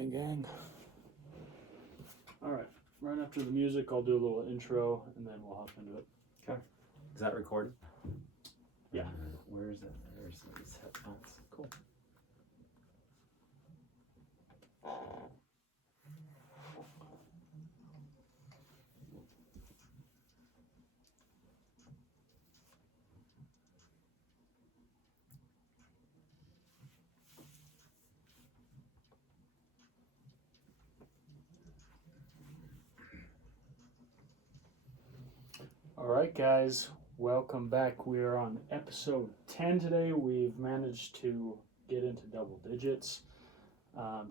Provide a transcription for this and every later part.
Gang, gang. All right. Right after the music, I'll do a little intro, and then we'll hop into it. Okay. Is that recorded? Yeah. Where is it? There's these headphones. Cool. All right, guys. Welcome back. We are on episode 10 today. We've managed to get into double digits.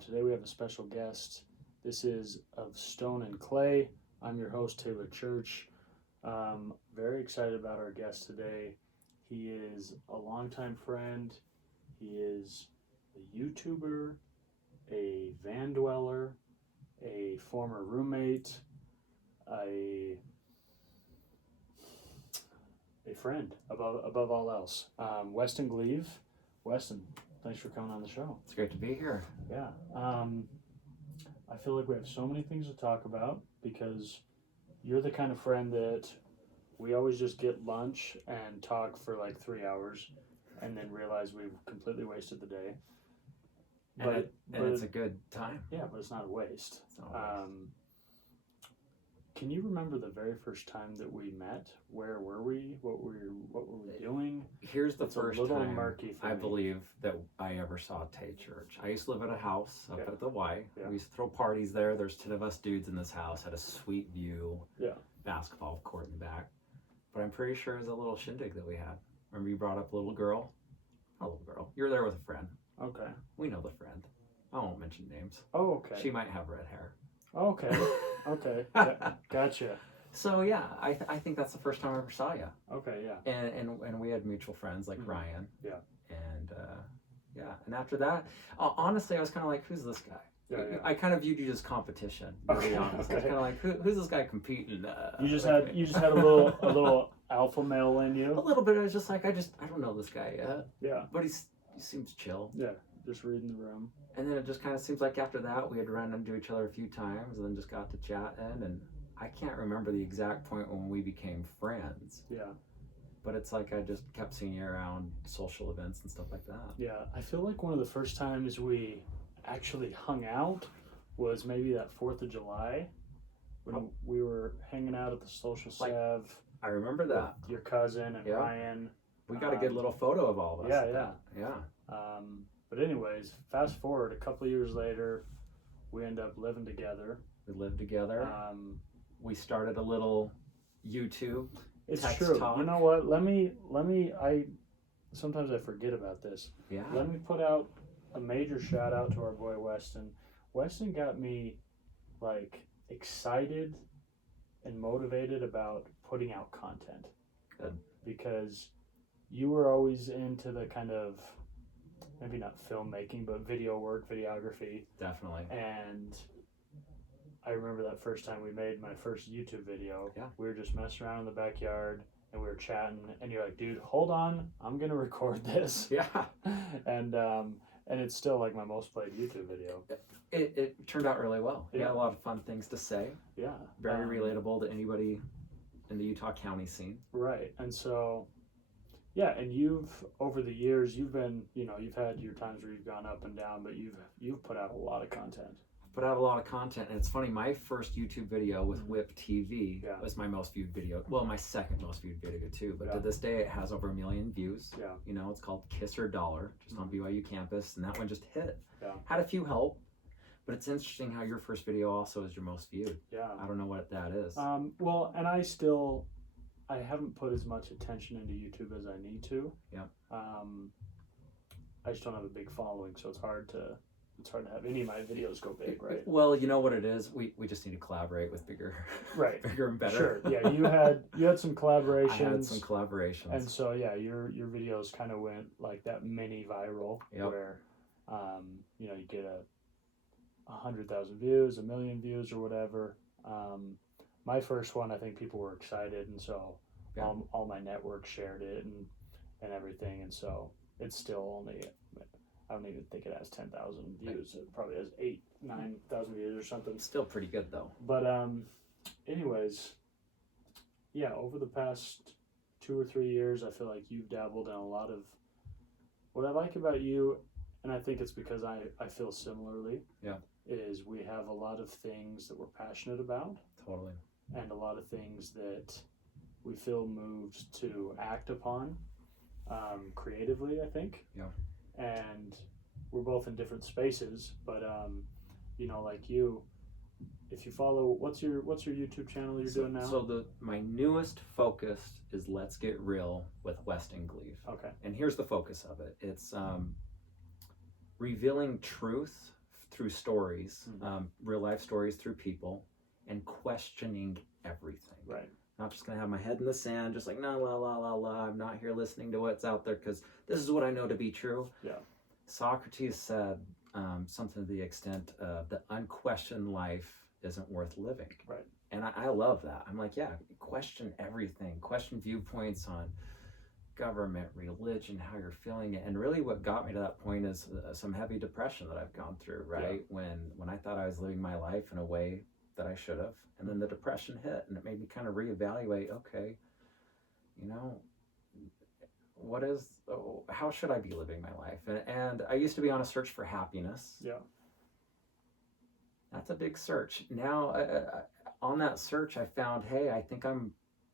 Today we have a special guest. This is of Stone and Clay. I'm your host, Taylor Church. Very excited about our guest today. He is a longtime friend. He is a YouTuber, a van dweller, a former roommate, a friend above all else. Weston Gleave. Weston, thanks for coming on the show. It's great to be here. Yeah. I feel like we have so many things to talk about because you're the kind of friend that we always just get lunch and talk for like 3 hours and then realize we've completely wasted the day. But it's a good time. Yeah, but it's not a waste. It's not a waste. Can you remember the very first time that we met? Where were we? What were we doing? Here's the It's first a little time murky for I me. believe that I ever saw Tay Church. I used to live at a house up Yeah. at the Y. Yeah. We used to throw parties there. There's 10 of us dudes in this house. Had a sweet view. Yeah. Basketball court in the back. But I'm pretty sure it was a little shindig that we had. Remember you brought up a little girl? Not a little girl. You were there with a friend. Okay. We know the friend. I won't mention names. Oh, okay. She might have red hair. Okay. Okay. Gotcha. So yeah, I think that's the first time I ever saw you. Okay. Yeah. And we had mutual friends like Mhm. Ryan. Yeah. And and after that, honestly, I was kind of like, who's this guy? Yeah. I kind of viewed you as competition. To be Okay, honest, I was okay. kind of like, who's this guy competing? You just with had me? a little alpha male in a you. little bit. I was just like, I don't know this guy yet, Yeah. but he seems chill. Yeah. Just reading the room. And then it just kind of seems like after that we had run into each other a few times, and then just got to chatting. And I can't remember the exact point when we became friends. Yeah. But it's like I just kept seeing you around social events and stuff like that. Yeah. I feel like one of the first times we actually hung out was maybe that 4th of July when we were hanging out at the Social Like, Sev. I remember that. With your cousin and Yeah. Ryan. We got a good little photo of all of us. Yeah, at yeah. that. Yeah. But anyways, fast forward a couple of years later, we end up living together. We lived together. We started a little YouTube. It's Text true. talk. You know what? Let me. Sometimes I forget about this. Yeah. Let me put out a major shout out to our boy Weston. Weston got me like excited and motivated about putting out content. Good. Because you were always into the kind of, maybe not filmmaking, but video work, videography. Definitely. And I remember that first time we made my first YouTube video. Yeah. We were just messing around in the backyard and we were chatting, and you're like, dude, hold on, I'm gonna record this. Yeah. And it's still like my most played YouTube video. It turned out really well. We Yeah. had a lot of fun things to say. Yeah. Very relatable to anybody in the Utah County scene. Right. And so, yeah, and you've, over the years, you've been, you've had your times where you've gone up and down, but you've put out a lot of content. Put out a lot of content, and it's funny, my first YouTube video with Whip TV Yeah. was my most viewed video. Well, my second most viewed video too, but Yeah. to this day it has over 1 million views. Yeah. It's called Kiss or Dollar, just on BYU campus, and that one just hit. Yeah. Had a few help, but it's interesting how your first video also is your most viewed. Yeah. I don't know what that is. Well, and I haven't put as much attention into YouTube as I need to. Yeah. I just don't have a big following, so it's hard to have any of my videos go big, right? Well, you know what it is? We just need to collaborate with bigger, Right. bigger and better. Sure. Yeah, you had some collaborations. I had some collaborations. And so yeah, your videos kind of went like that mini viral. Yep. Where you get 100,000 views, 1 million views, or whatever. My first one, I think people were excited, and so Yeah. all my network shared it and everything, and so it's still only I don't even think it has 10,000 views. It probably has 9,000 views or something. Still pretty good though. But anyways, yeah, over the past 2 or 3 years, I feel like you've dabbled in a lot of what I like about you, and I think it's because I feel similarly. Yeah. Is we have a lot of things that we're passionate about. Totally. And a lot of things that we feel moved to act upon creatively, I think. Yeah. And we're both in different spaces, but you know, like you, if you follow, what's your YouTube channel you're doing now? So my newest focus is Let's Get Real with Weston Gleave. Okay. And here's the focus of it. It's revealing truth through stories, real life stories through people, and questioning everything. Right. Not just gonna have my head in the sand, just like, no, la, la, la, la. I'm not here listening to what's out there because this is what I know to be true. Yeah. Socrates said something to the extent of the unquestioned life isn't worth living. Right. And I love that. I'm like, yeah, question everything, question viewpoints on government, religion, how you're feeling it. And really what got me to that point is some heavy depression that I've gone through, right? Yeah. When I thought I was living my life in a way that I should have. And then the depression hit and it made me kind of reevaluate, okay, you know, how should I be living my life? And I used to be on a search for happiness. Yeah. That's a big search. Now, on that search, I found, hey, I think I'm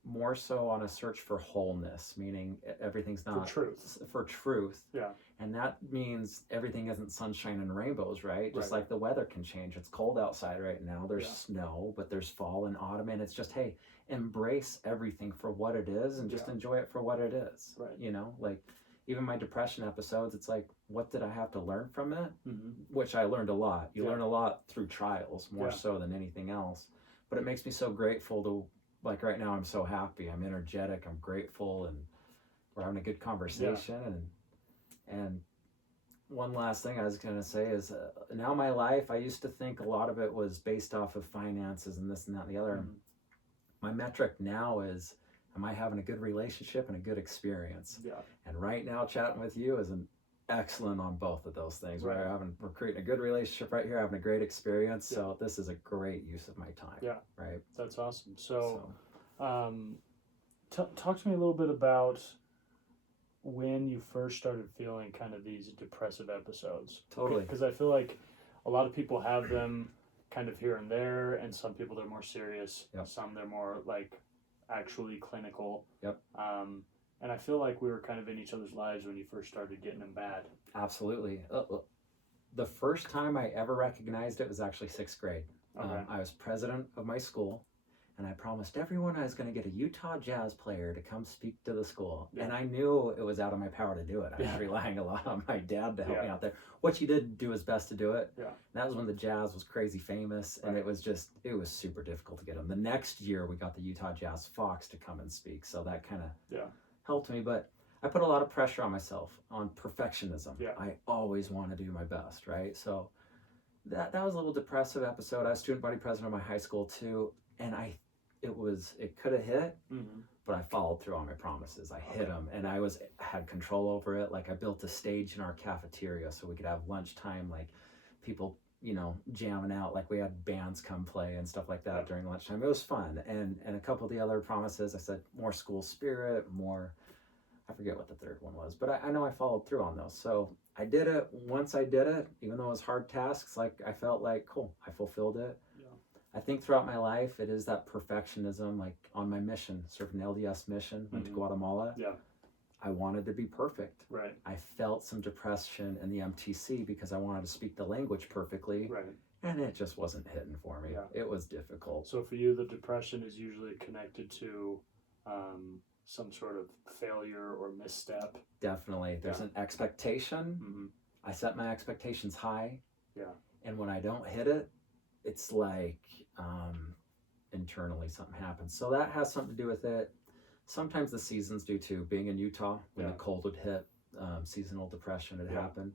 more so on a search for wholeness, meaning everything's not for truth. Yeah. And that means everything isn't sunshine and rainbows, right? Just like the weather can change. It's cold outside right now. There's snow, but there's fall and autumn. And it's just, hey, embrace everything for what it is and just enjoy it for what it is. Right. You know, like even my depression episodes, it's like, what did I have to learn from it? Mm-hmm. Which I learned a lot. You learn a lot through trials, more so than anything else. But it makes me so grateful to, like right now, I'm so happy. I'm energetic. I'm grateful, and we're having a good conversation. And one last thing I was going to say is now my life, I used to think a lot of it was based off of finances and this and that and the other. Mm-hmm. My metric now is, am I having a good relationship and a good experience? Yeah. And right now, chatting with you is an excellent on both of those things. Right. We're creating a good relationship right here, having a great experience. Yeah. So this is a great use of my time. Yeah. Right. That's awesome. So talk to me a little bit about when you first started feeling kind of these depressive episodes. Totally. Because I feel like a lot of people have them kind of here and there, and some people they're more serious. Yep. Some they're more like actually clinical. Yep. And I feel like we were kind of in each other's lives when you first started getting them bad. Absolutely. The first time I ever recognized it was actually 6th grade. Okay. I was president of my school, and I promised everyone I was going to get a Utah Jazz player to come speak to the school. Yeah. And I knew it was out of my power to do it. I was relying a lot on my dad to help me out there, which he did do his best to do it. Yeah. And that was when the Jazz was crazy famous, and it was super difficult to get him. The next year, we got the Utah Jazz Fox to come and speak, so that kind of helped me. But I put a lot of pressure on myself, on perfectionism. Yeah. I always want to do my best, right? So that was a little depressive episode. I was student body president of my high school too, and it could have hit, but I followed through on my promises. I hit them, and I had control over it. Like I built a stage in our cafeteria so we could have lunchtime, like people, jamming out. Like we had bands come play and stuff like that during lunchtime. It was fun. And a couple of the other promises, I said more school spirit, more, I forget what the third one was, but I know I followed through on those. So I did it. Once I did it, even though it was hard tasks, like I felt like, cool, I fulfilled it. Yeah. I think throughout my life, it is that perfectionism, like on my mission, serving an LDS mission, went to Guatemala. Yeah. I wanted to be perfect. Right. I felt some depression in the MTC because I wanted to speak the language perfectly. Right. And it just wasn't hitting for me. Yeah. It was difficult. So for you, the depression is usually connected to some sort of failure or misstep. Definitely. There's an expectation. Mm-hmm. I set my expectations high. Yeah. And when I don't hit it, it's like internally something happens. So that has something to do with it. Sometimes the seasons do too. Being in Utah, when the cold would hit, seasonal depression had happened.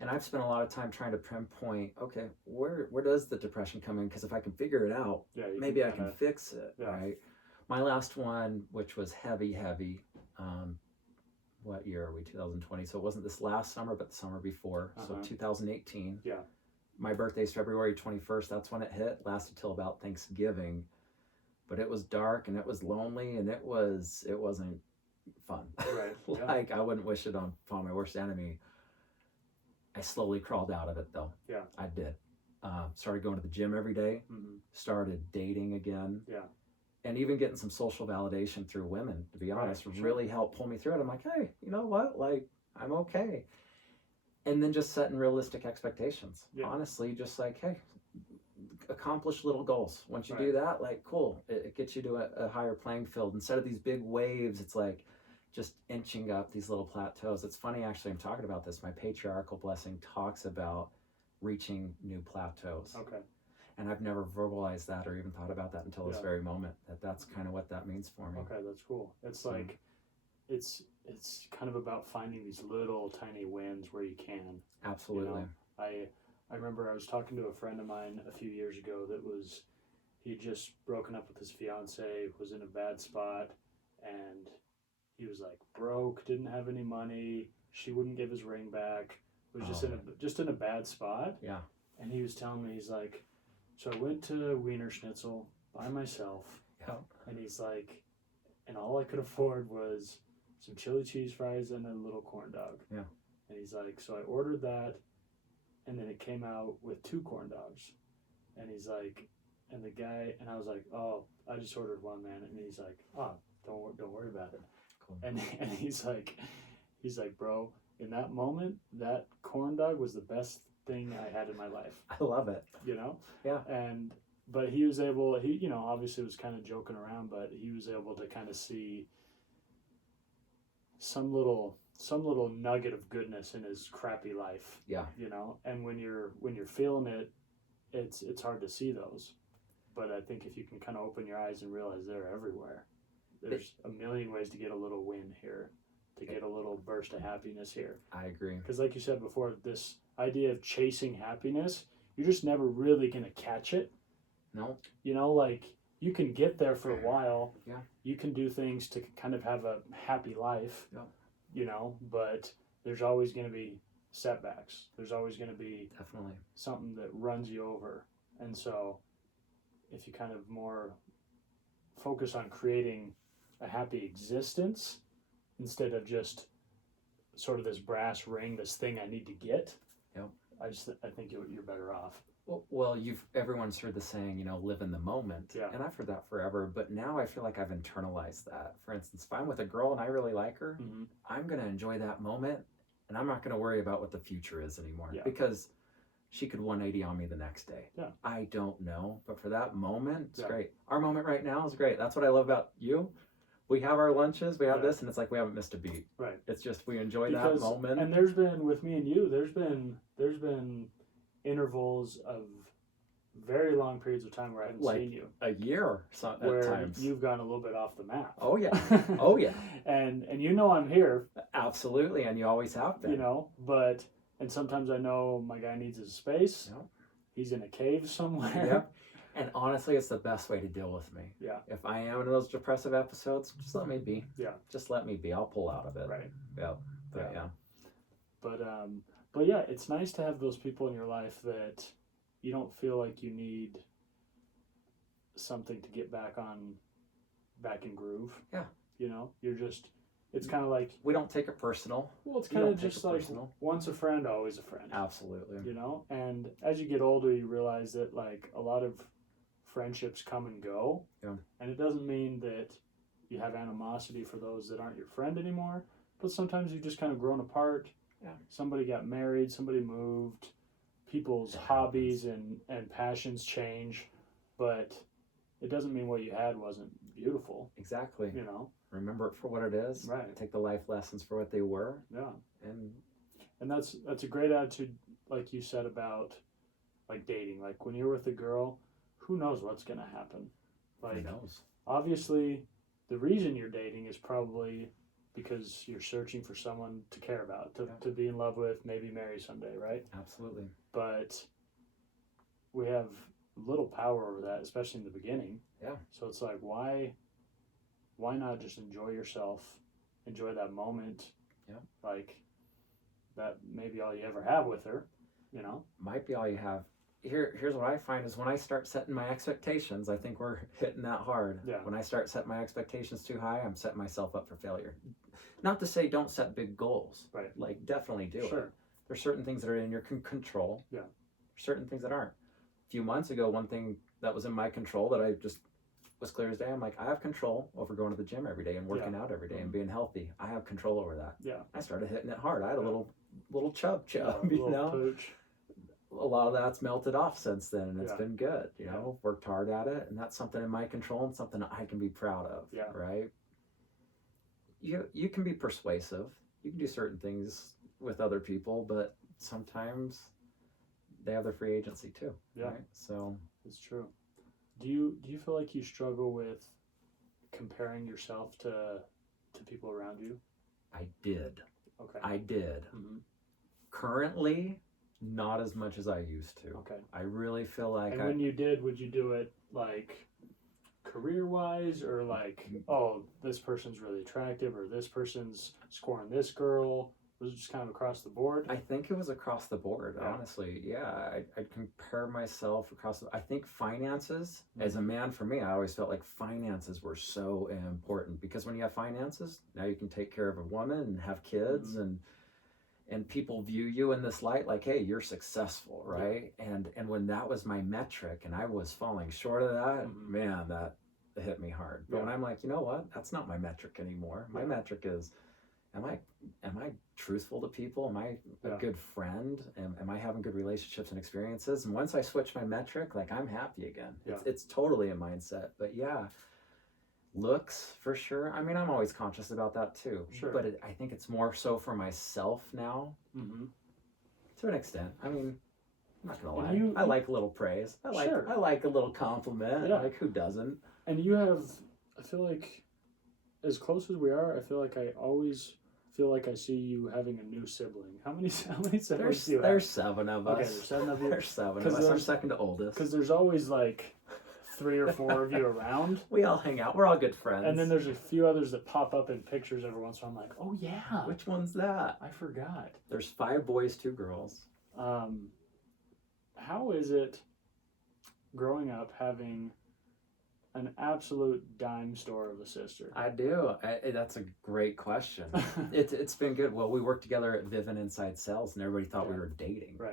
And I've spent a lot of time trying to pinpoint, okay, where does the depression come in? Because if I can figure it out, maybe I can fix it, right? My last one, which was heavy, what year are we? 2020. So it wasn't this last summer, but the summer before. So 2018. Yeah. My birthday's February 21st. That's when it hit. Lasted till about Thanksgiving. But it was dark and it was lonely and it wasn't fun. Right. Like I wouldn't wish it on my worst enemy. I slowly crawled out of it though. Yeah. I did. Started going to the gym every day. Started dating again. Yeah. And even getting some social validation through women, to be honest, really helped pull me through it. I'm like, hey, you know what? Like, I'm okay. And then just setting realistic expectations. Yeah. Honestly, just like, hey, accomplish little goals. Once you do that, like, cool. It gets you to a higher playing field. Instead of these big waves, it's like just inching up these little plateaus. It's funny, actually, I'm talking about this. My patriarchal blessing talks about reaching new plateaus. Okay. And I've never verbalized that or even thought about that until this very moment, that's kind of what that means for me. Okay, that's cool. It's like, it's kind of about finding these little tiny wins where you can. Absolutely. You know? I remember I was talking to a friend of mine a few years ago he'd just broken up with his fiance, was in a bad spot, and he was like broke, didn't have any money, she wouldn't give his ring back, was just in a bad spot. Yeah. And he was telling me, he's like, so I went to Wiener Schnitzel by myself, and he's like, and all I could afford was some chili cheese fries and a little corn dog. Yeah. And he's like, so I ordered that, and then it came out with 2 corn dogs. And he's like, and the guy, and I was like, oh, I just ordered one, man. And he's like, oh, don't worry about it. Cool. And he's like, bro, in that moment, that corn dog was the best thing I had in my life. I love it. You know? Yeah. But he was able, you know, obviously was kind of joking around, but he was able to kind of see some little nugget of goodness in his crappy life. Yeah. You know? And when you're feeling it, it's hard to see those. But I think if you can kind of open your eyes and realize they're everywhere. There's a million ways to get a little win here, to get a little burst of happiness here. I agree. Because like you said before, this idea of chasing happiness, you're just never really going to catch it. No. You know, like, you can get there for a while. Yeah. You can do things to kind of have a happy life. Yeah. You know, but there's always going to be setbacks. There's always going to be definitely something that runs you over. And so if you kind of more focus on creating a happy existence instead of just sort of this brass ring, this thing I need to get, I think you're better off. Well, everyone's heard the saying, you know, live in the moment. Yeah. And I've heard that forever, but now I feel like I've internalized that. For instance, if I'm with a girl and I really like her, I'm going to enjoy that moment, and I'm not going to worry about what the future is anymore. Yeah. Because she could 180 on me the next day. Yeah. I don't know, but for that moment, it's great. Our moment right now is great. That's what I love about you. We have our lunches, we have this, and it's like we haven't missed a beat. Right. It's just we enjoy that moment. And there's been, with me and you, there's been intervals of very long periods of time where I haven't seen you. A year at times. You've gone a little bit off the map. Oh yeah. Oh yeah. And you know I'm here. Absolutely, and you always have been. You know, and sometimes I know my guy needs his space. Yep. He's in a cave somewhere. Yep. And honestly, it's the best way to deal with me. Yeah. If I am in those depressive episodes, just let me be. Yeah. Just let me be. I'll pull out of it. Right. Yeah. But yeah. But yeah, it's nice to have those people in your life that you don't feel like you need something to get back in groove. Yeah. You know, it's kind of like, we don't take it personal. Well, it's kind of just like once a friend, always a friend. Absolutely. You know, and as you get older, you realize that like a lot of friendships come and go. Yeah. And it doesn't mean that you have animosity for those that aren't your friend anymore, but sometimes you've just kind of grown apart. Yeah. Somebody got married, somebody moved, people's hobbies and passions change, but it doesn't mean what you had wasn't beautiful. Exactly. You know? Remember it for what it is. Right. Take the life lessons for what they were. Yeah. And that's a great attitude, like you said, about like dating. Like when you're with a girl, who knows what's gonna happen? Like, who knows? Obviously, the reason you're dating is probably because you're searching for someone to care about, to be in love with, maybe marry someday, right? Absolutely. But we have little power over that, especially in the beginning. Yeah. So it's like, why not just enjoy yourself, enjoy that moment, Yeah. Like, that may be all you ever have with her, you know? Might be all you have. Here's what I find is when I start setting my expectations, I think we're hitting that hard. Yeah. When I start setting my expectations too high, I'm setting myself up for failure. Not to say don't set big goals. Right. Like, definitely do Sure. it. There's certain things that are in your control. Yeah. Certain things that aren't. A few months ago, one thing that was in my control that I just was clear as day, I'm like, I have control over going to the gym every day and working out every day and being healthy. I have control over that. Yeah. I started hitting it hard. I had a little chub, A you little know? pooch. A lot of that's melted off since then, and it's been good. You Yeah. know, worked hard at it, and that's something in my control and something I can be proud of. Yeah. Right. You can be persuasive. You can do certain things with other people, but sometimes they have their free agency too. Yeah. Right? So It's true. Do you feel like you struggle with comparing yourself to people around you? I did. Okay. I did. Mm-hmm. Currently, not as much as I used to. Okay. I really feel like And when you did, would you do it like career-wise, or like, oh, this person's really attractive, or this person's scoring this girl? Was it just kind of across the board? I think it was across the board, honestly. Yeah, I'd compare myself across. I think finances, as a man, for me, I always felt like finances were so important, because when you have finances, now you can take care of a woman and have kids, and people view you in this light like, hey, you're successful, right? And when that was my metric and I was falling short of that, man, that hit me hard. But when I'm like, you know what? That's not my metric anymore. My metric is, am I truthful to people? Am I a good friend? Am I having good relationships and experiences? And once I switch my metric, like, I'm happy again. It's totally a mindset. But yeah, looks for sure. I mean, I'm always conscious about that too. Sure. But I think it's more so for myself now, to an extent. I mean, I'm not gonna lie. I like a little praise. I like a little compliment. Yeah. Like, who doesn't? And you have, I feel like, as close as we are, I feel like I always feel like I see you having a new sibling. How many siblings do you have? There's 7 of us. Okay, there's 7 of you. There's 7 of us. I'm second to oldest. Because there's always like 3 or 4 of you around. We all hang out. We're all good friends. And then there's a few others that pop up in pictures every once in a while. I'm like, oh yeah. Which one's that? I forgot. There's 5 boys, 2 girls. How is it growing up having an absolute dime store of a sister? I do. That's a great question. It's been good. Well, we worked together at Vivint Inside Sales, and everybody thought we were dating. Right.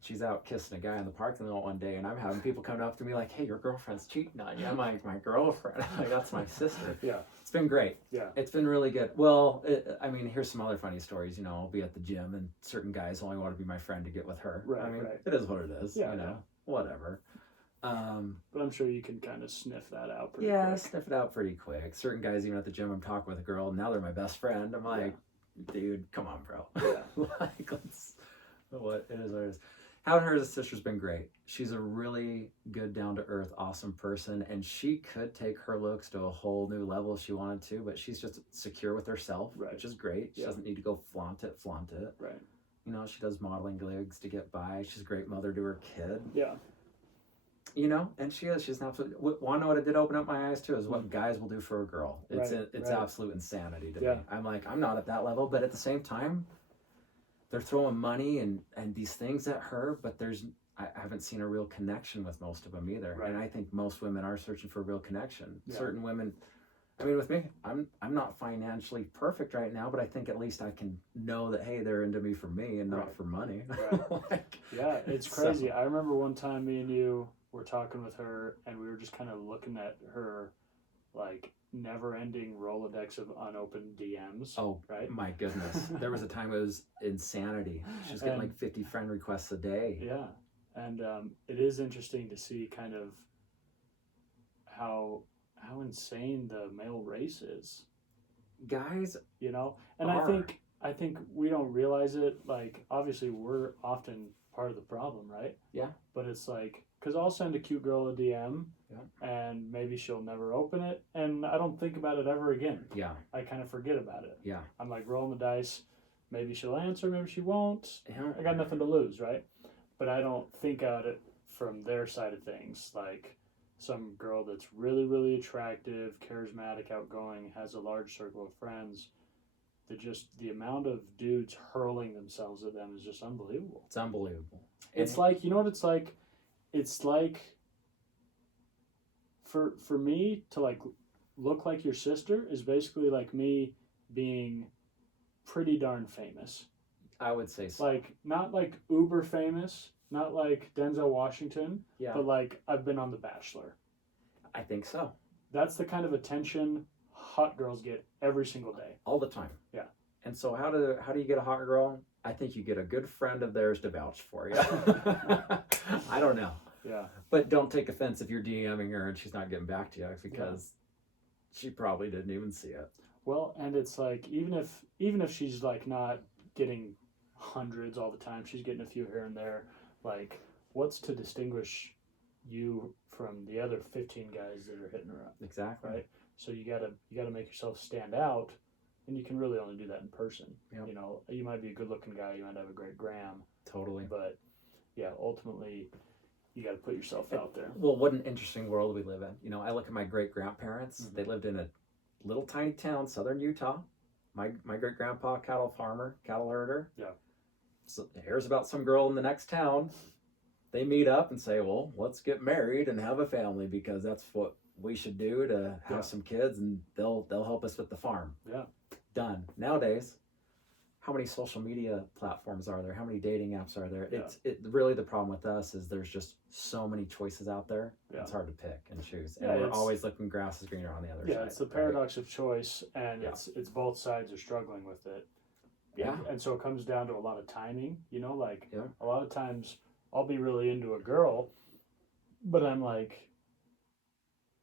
She's out kissing a guy in the parking lot one day, and I'm having people coming up to me like, hey, your girlfriend's cheating on you. I'm like, my girlfriend? I'm like, that's my sister. Yeah. It's been great. Yeah. It's been really good. Well, I mean, here's some other funny stories. You know, I'll be at the gym, and certain guys only want to be my friend to get with her. Right, I mean, it is what it is. Yeah, you know, whatever. But I'm sure you can kind of sniff that out pretty quick. Sniff it out pretty quick. Certain guys, even at the gym, I'm talking with a girl, and now they're my best friend. I'm like, dude, come on, bro. Yeah. Like, what it is. Having her as a sister's been great. She's a really good, down-to-earth, awesome person, and she could take her looks to a whole new level if she wanted to, but she's just secure with herself, which is great. She doesn't need to go flaunt it. Right. You know, she does modeling gigs to get by. She's a great mother to her kid. Yeah. You know, and she's an absolute. Want to know what it did open up my eyes to is what guys will do for a girl. It's absolute insanity to me. I'm like, I'm not at that level, but at the same time, they're throwing money and these things at her, but I haven't seen a real connection with most of them either. Right. And I think most women are searching for a real connection. Certain women, I mean, with me, I'm not financially perfect right now, but I think at least I can know that, hey, they're into me for me and not for money. Right. It's crazy. I remember one time me and you were talking with her, and we were just kind of looking at her, like, never-ending Rolodex of unopened DMs. Oh, right? My goodness. There was a time it was insanity. She was getting like 50 friend requests a day. Yeah. And it is interesting to see kind of how insane the male race is. Guys, you know? And I think we don't realize it. Like, obviously, we're often part of the problem, right? Yeah. But it's like, because I'll send a cute girl a DM, and maybe she'll never open it, and I don't think about it ever again. Yeah. I kind of forget about it. Yeah. I'm like rolling the dice. Maybe she'll answer, maybe she won't. Yeah. I got nothing to lose, right? But I don't think about it from their side of things. Like, some girl that's really, really attractive, charismatic, outgoing, has a large circle of friends, the amount of dudes hurling themselves at them is just unbelievable. It's unbelievable. It's like, you know what it's like? It's like for me to like look like your sister is basically like me being pretty darn famous. I would say so. Like, not like uber famous, not like Denzel Washington, Yeah. but like I've been on The Bachelor. I think so. That's the kind of attention hot girls get every single day. All the time. Yeah. And so how do you get a hot girl? I think you get a good friend of theirs to vouch for you. I don't know. Yeah. But don't take offense if you're DMing her and she's not getting back to you, because she probably didn't even see it. Well, and it's like even if she's like not getting hundreds all the time, she's getting a few here and there. Like, what's to distinguish you from the other 15 guys that are hitting her up? Exactly. Right. So you gotta make yourself stand out, and you can really only do that in person. Yep. You know, you might be a good-looking guy, you might have a great gram, Totally. but yeah, ultimately, you got to put yourself out there. Well, what an interesting world we live in. You know, I look at my great grandparents. Mm-hmm. They lived in a little tiny town, southern Utah. My great grandpa, cattle farmer, cattle herder. Yeah. So hears about some girl in the next town. They meet up and say, "Well, let's get married and have a family, because that's what we should do to have some kids, and they'll help us with the farm." Yeah. Done. Nowadays, how many social media platforms are there? How many dating apps are there? Yeah. It's really the problem with us is there's just so many choices out there. Yeah. It's hard to pick and choose, and Yeah, we're always looking grass is greener on the other side. Yeah, it's the paradox of choice, and it's both sides are struggling with it. Yeah. And so it comes down to a lot of timing. You know, like Yeah. a lot of times I'll be really into a girl, but I'm like,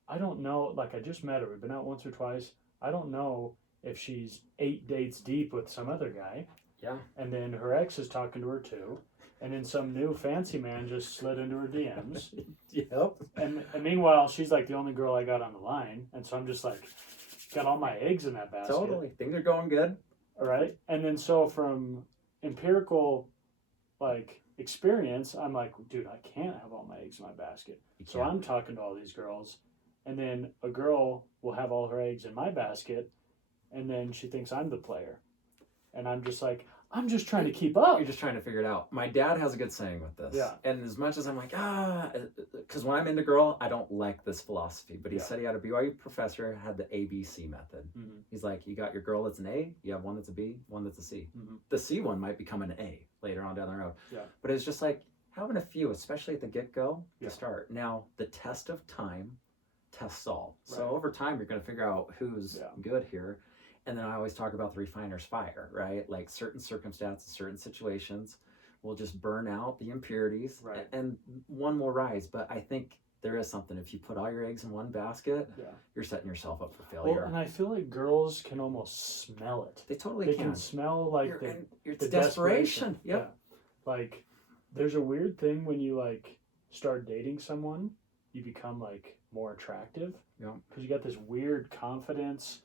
I don't know. Like, I just met her. We've been out once or twice. I don't know if she's 8 dates deep with some other guy. Yeah. And then her ex is talking to her too. And then some new fancy man just slid into her DMs. Yep. And meanwhile, she's like the only girl I got on the line. And so I'm just like, got all my eggs in that basket. Totally. Things are going good. All right. And then so from empirical, like, experience, I'm like, dude, I can't have all my eggs in my basket. So I'm talking to all these girls. And then a girl will have all her eggs in my basket. And then she thinks I'm the player. And I'm just like, I'm just trying to keep up. You're just trying to figure it out. My dad has a good saying with this. Yeah. And as much as I'm like, because when I'm into girl, I don't like this philosophy. But he said he had a BYU professor, had the ABC method. Mm-hmm. He's like, you got your girl that's an A, you have one that's a B, one that's a C. Mm-hmm. The C one might become an A later on down the road. Yeah. But it's just like having a few, especially at the get-go, to start. Now, the test of time tests all. So over time, you're going to figure out who's good here. And then I always talk about the refiner's fire, right? Like certain circumstances, certain situations will just burn out the impurities, and one will rise. But I think there is something. If you put all your eggs in one basket, you're setting yourself up for failure. Well, and I feel like girls can almost smell it. They totally They can smell like it's the desperation. Yep. Yeah. Like, there's a weird thing when you like start dating someone, you become like more attractive. Yeah. Because you got this weird confidence.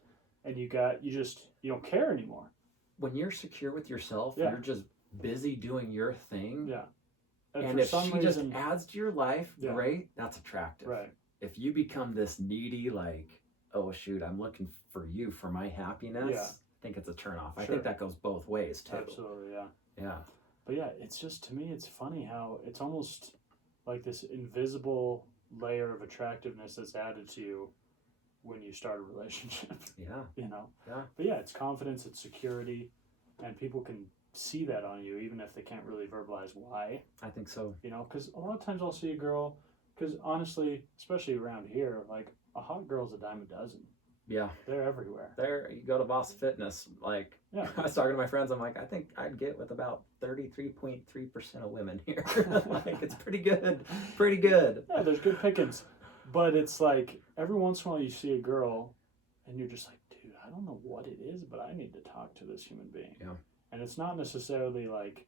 And you don't care anymore. When you're secure with yourself, Yeah. you're just busy doing your thing. Yeah. And if she just adds to your life, Yeah. great, that's attractive. Right. If you become this needy, like, oh shoot, I'm looking for you for my happiness, I think it's a turnoff. I think that goes both ways too. Absolutely, yeah. Yeah. But yeah, it's just, to me, it's funny how it's almost like this invisible layer of attractiveness that's added to you when you start a relationship. Yeah. You know? Yeah. But yeah, it's confidence, it's security, and people can see that on you even if they can't really verbalize why. I think so. You know, because a lot of times I'll see a girl, because honestly, especially around here, like, a hot girl's a dime a dozen. Yeah. They're everywhere. There, you go to Boss Fitness, like, I was talking to my friends, I'm like, I think I'd get with about 33.3% of women here. Like, it's pretty good. Pretty good. Yeah, there's good pickings. But it's like, every once in a while you see a girl, and you're just like, dude, I don't know what it is, but I need to talk to this human being. Yeah. And it's not necessarily like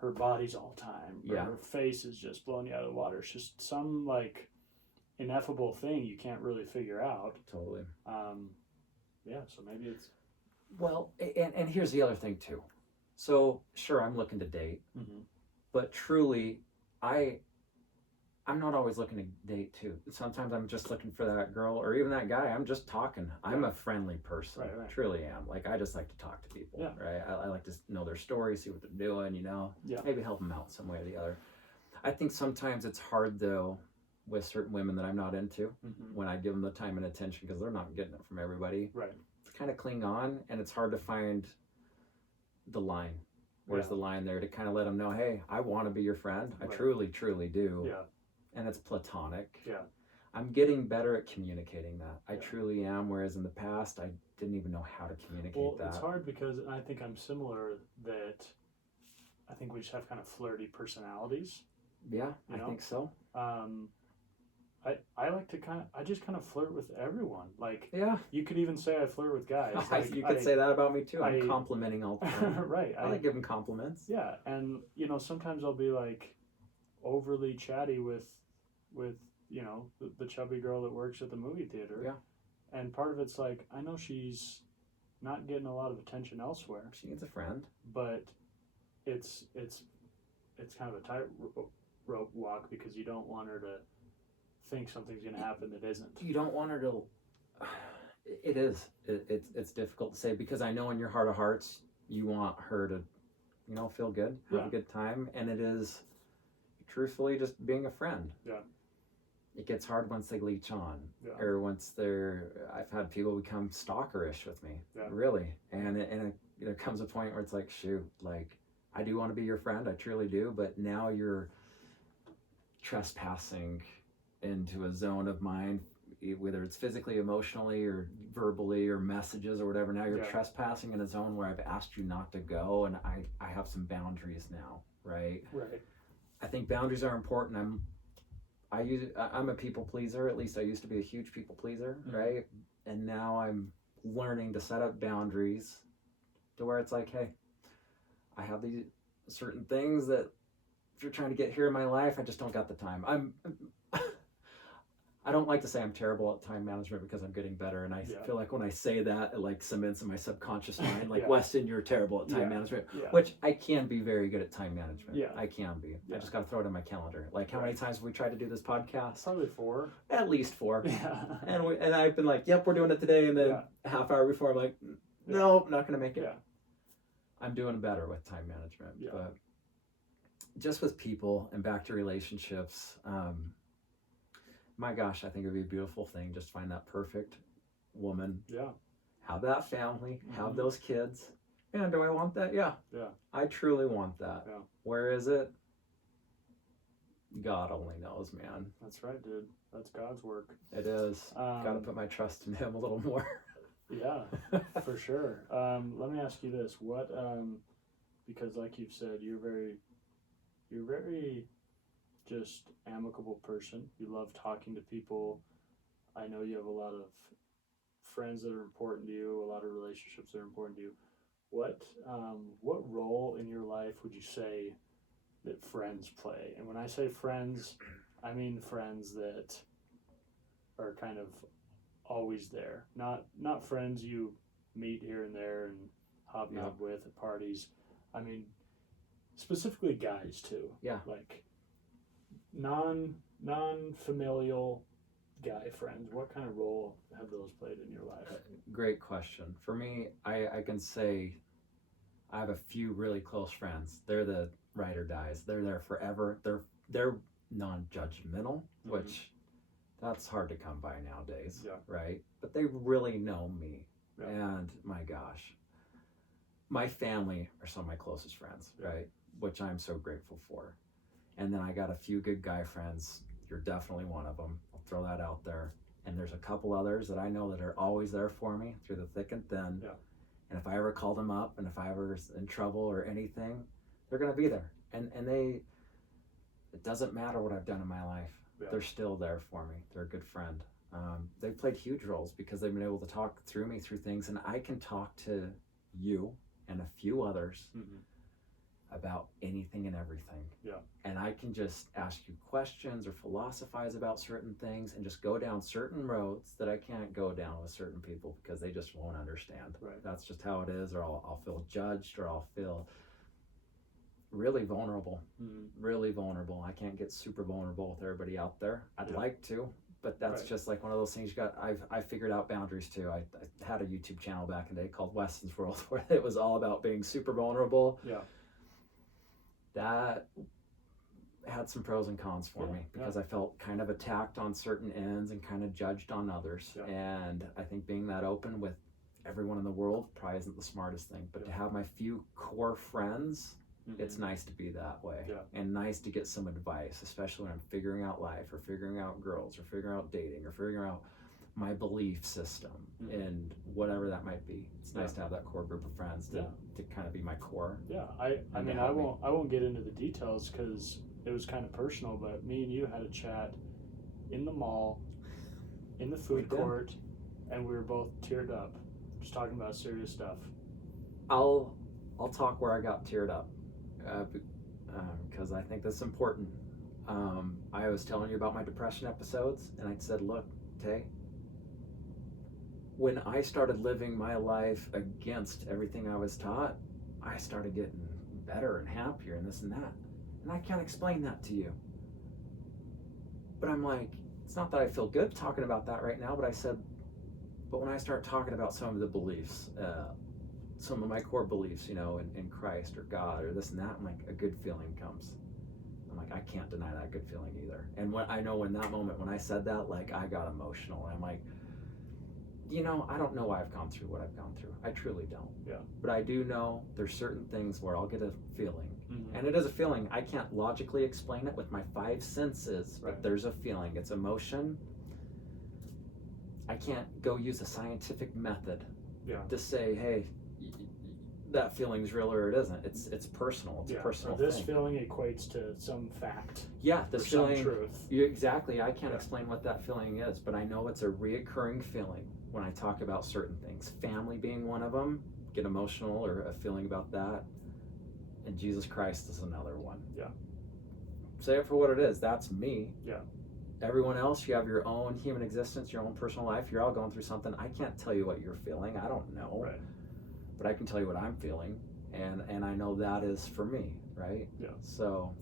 her body's all time, or her face is just blowing you out of the water. It's just some, like, ineffable thing you can't really figure out. Totally. Yeah, so maybe it's... Well, and here's the other thing, too. So, sure, I'm looking to date, but truly, I'm not always looking to date too. Sometimes I'm just looking for that girl or even that guy. I'm just talking. I'm a friendly person. Right. Truly am. Like, I just like to talk to people. Yeah. Right. I like to know their story, see what they're doing, Yeah. maybe help them out some way or the other. I think sometimes it's hard though with certain women that I'm not into when I give them the time and attention, because they're not getting it from everybody. Right. To kind of cling on, and it's hard to find the line. Where's the line there to kind of let them know, hey, I want to be your friend. I truly, truly do. Yeah. And it's platonic. Yeah. I'm getting better at communicating that. I truly am. Whereas in the past, I didn't even know how to communicate that. It's hard because I think I'm similar, that I think we just have kind of flirty personalities. Yeah, I think so. I like to I just kind of flirt with everyone. Like, yeah, you could even say I flirt with guys. Like, you could say that about me too. I'm complimenting all the time. Right. I like giving compliments. Yeah, and sometimes I'll be like overly chatty with the chubby girl that works at the movie theater. Yeah. And part of it's like, I know she's not getting a lot of attention elsewhere. She needs a friend. But it's kind of a tightrope walk, because you don't want her to think something's going to happen that isn't. You don't want her to. It is. It's difficult to say, because I know in your heart of hearts you want her to, feel good, have a good time, and it is, truthfully, just being a friend. Yeah. It gets hard once they leech on, or once I've had people become stalkerish with me, Yeah. really, and there comes a point where it's like, shoot, like, I do want to be your friend, I truly do, but now you're trespassing into a zone of mine, whether it's physically, emotionally, or verbally, or messages or whatever. Now you're trespassing in a zone where I've asked you not to go, and I have some boundaries now, right? Right. I think boundaries are important. I'm a people pleaser. At least I used to be a huge people pleaser, right? And now I'm learning to set up boundaries to where it's like, hey, I have these certain things that if you're trying to get here in my life, I just don't got the time. I don't like to say I'm terrible at time management, because I'm getting better, and I feel like when I say that, it like cements in my subconscious mind, like, Weston, you're terrible at time management, which I can be very good at time management. Yeah, I can be. I just got to throw it in my calendar. Like, how many times have we tried to do this podcast? Probably 4. At least 4. Yeah. And I've been like, yep, we're doing it today, and then a half hour before, I'm like, no, I'm not going to make it. Yeah. I'm doing better with time management, but just with people and back to relationships, my gosh, I think it'd be a beautiful thing. Just find that perfect woman. Yeah. Have that family. Have those kids. And do I want that? Yeah. Yeah. I truly want that. Yeah. Where is it? God only knows, man. That's right, dude. That's God's work. It is. Got to put my trust in Him a little more. Yeah, for sure. Let me ask you this: what? Because, like you've said, you're very just amicable person. You love talking to people. I know you have a lot of friends that are important to you, a lot of relationships that are important to you. What role in your life would you say that friends play? And when I say friends, I mean friends that are kind of always there. Not friends you meet here and there and hobnob with at parties. I mean, specifically guys too. Yeah. Like non-familial guy friends. What kind of role have those played in your life? Great question. For me, I can say I have a few really close friends. They're the ride or dies. They're there forever. They're non-judgmental, which that's hard to come by nowadays, right? But they really know me, and my gosh, my family are some of my closest friends, right? Which I'm so grateful for. And then I got a few good guy friends. You're definitely one of them. I'll throw that out there. And there's a couple others that I know that are always there for me through the thick and thin. Yeah. And if I ever call them up, and if I ever was in trouble or anything, they're gonna be there. And it doesn't matter what I've done in my life. They're still there for me. They're a good friend. They've played huge roles because they've been able to talk through me through things, and I can talk to you and a few others about anything and everything. Yeah. And I can just ask you questions or philosophize about certain things and just go down certain roads that I can't go down with certain people because they just won't understand. Right. That's just how it is, or I'll feel judged, or I'll feel really vulnerable. Mm-hmm. Really vulnerable. I can't get super vulnerable with everybody out there. I'd like to, but that's just like one of those things I figured out boundaries too. I had a YouTube channel back in the day called Weston's World where it was all about being super vulnerable. Yeah. That had some pros and cons for me because I felt kind of attacked on certain ends and kind of judged on others. Yeah. And I think being that open with everyone in the world probably isn't the smartest thing, but to have my few core friends, it's nice to be that way. And nice to get some advice, especially when I'm figuring out life or figuring out girls or figuring out dating or figuring out my belief system and whatever that might be. It's nice to have that core group of friends to kind of be my core. Yeah, I mean, I won't get into the details because it was kind of personal, but me and you had a chat in the mall, in the food court, and we were both teared up, just talking about serious stuff. I'll talk where I got teared up, because I think that's important. I was telling you about my depression episodes, and I said, look, Tay, when I started living my life against everything I was taught, I started getting better and happier and this and that. And I can't explain that to you. But I'm like, it's not that I feel good talking about that right now, but I said, but when I start talking about some of the beliefs, some of my core beliefs, you know, in Christ or God or this and that, I'm like, a good feeling comes. I'm like, I can't deny that good feeling either. And when I know in that moment, when I said that, like, I got emotional. And I'm like, you know, I don't know why I've gone through what I've gone through. I truly don't. Yeah. But I do know there's certain things where I'll get a feeling. And it is a feeling. I can't logically explain it with my five senses, but there's a feeling. It's emotion. I can't go use a scientific method to say, hey, that feeling's real or it isn't. It's personal. It's a personal thing. This feeling equates to some fact. Yeah, this feeling. Some truth. Exactly. I can't explain what that feeling is, but I know it's a reoccurring feeling when I talk about certain things. Family being one of them. Get emotional or a feeling about that. And Jesus Christ is another one. Yeah. Say it for what it is. That's me. Yeah. Everyone else, you have your own human existence, your own personal life. You're all going through something. I can't tell you what you're feeling. I don't know. Right. But I can tell you what I'm feeling. And I know that is for me, right? Yeah. So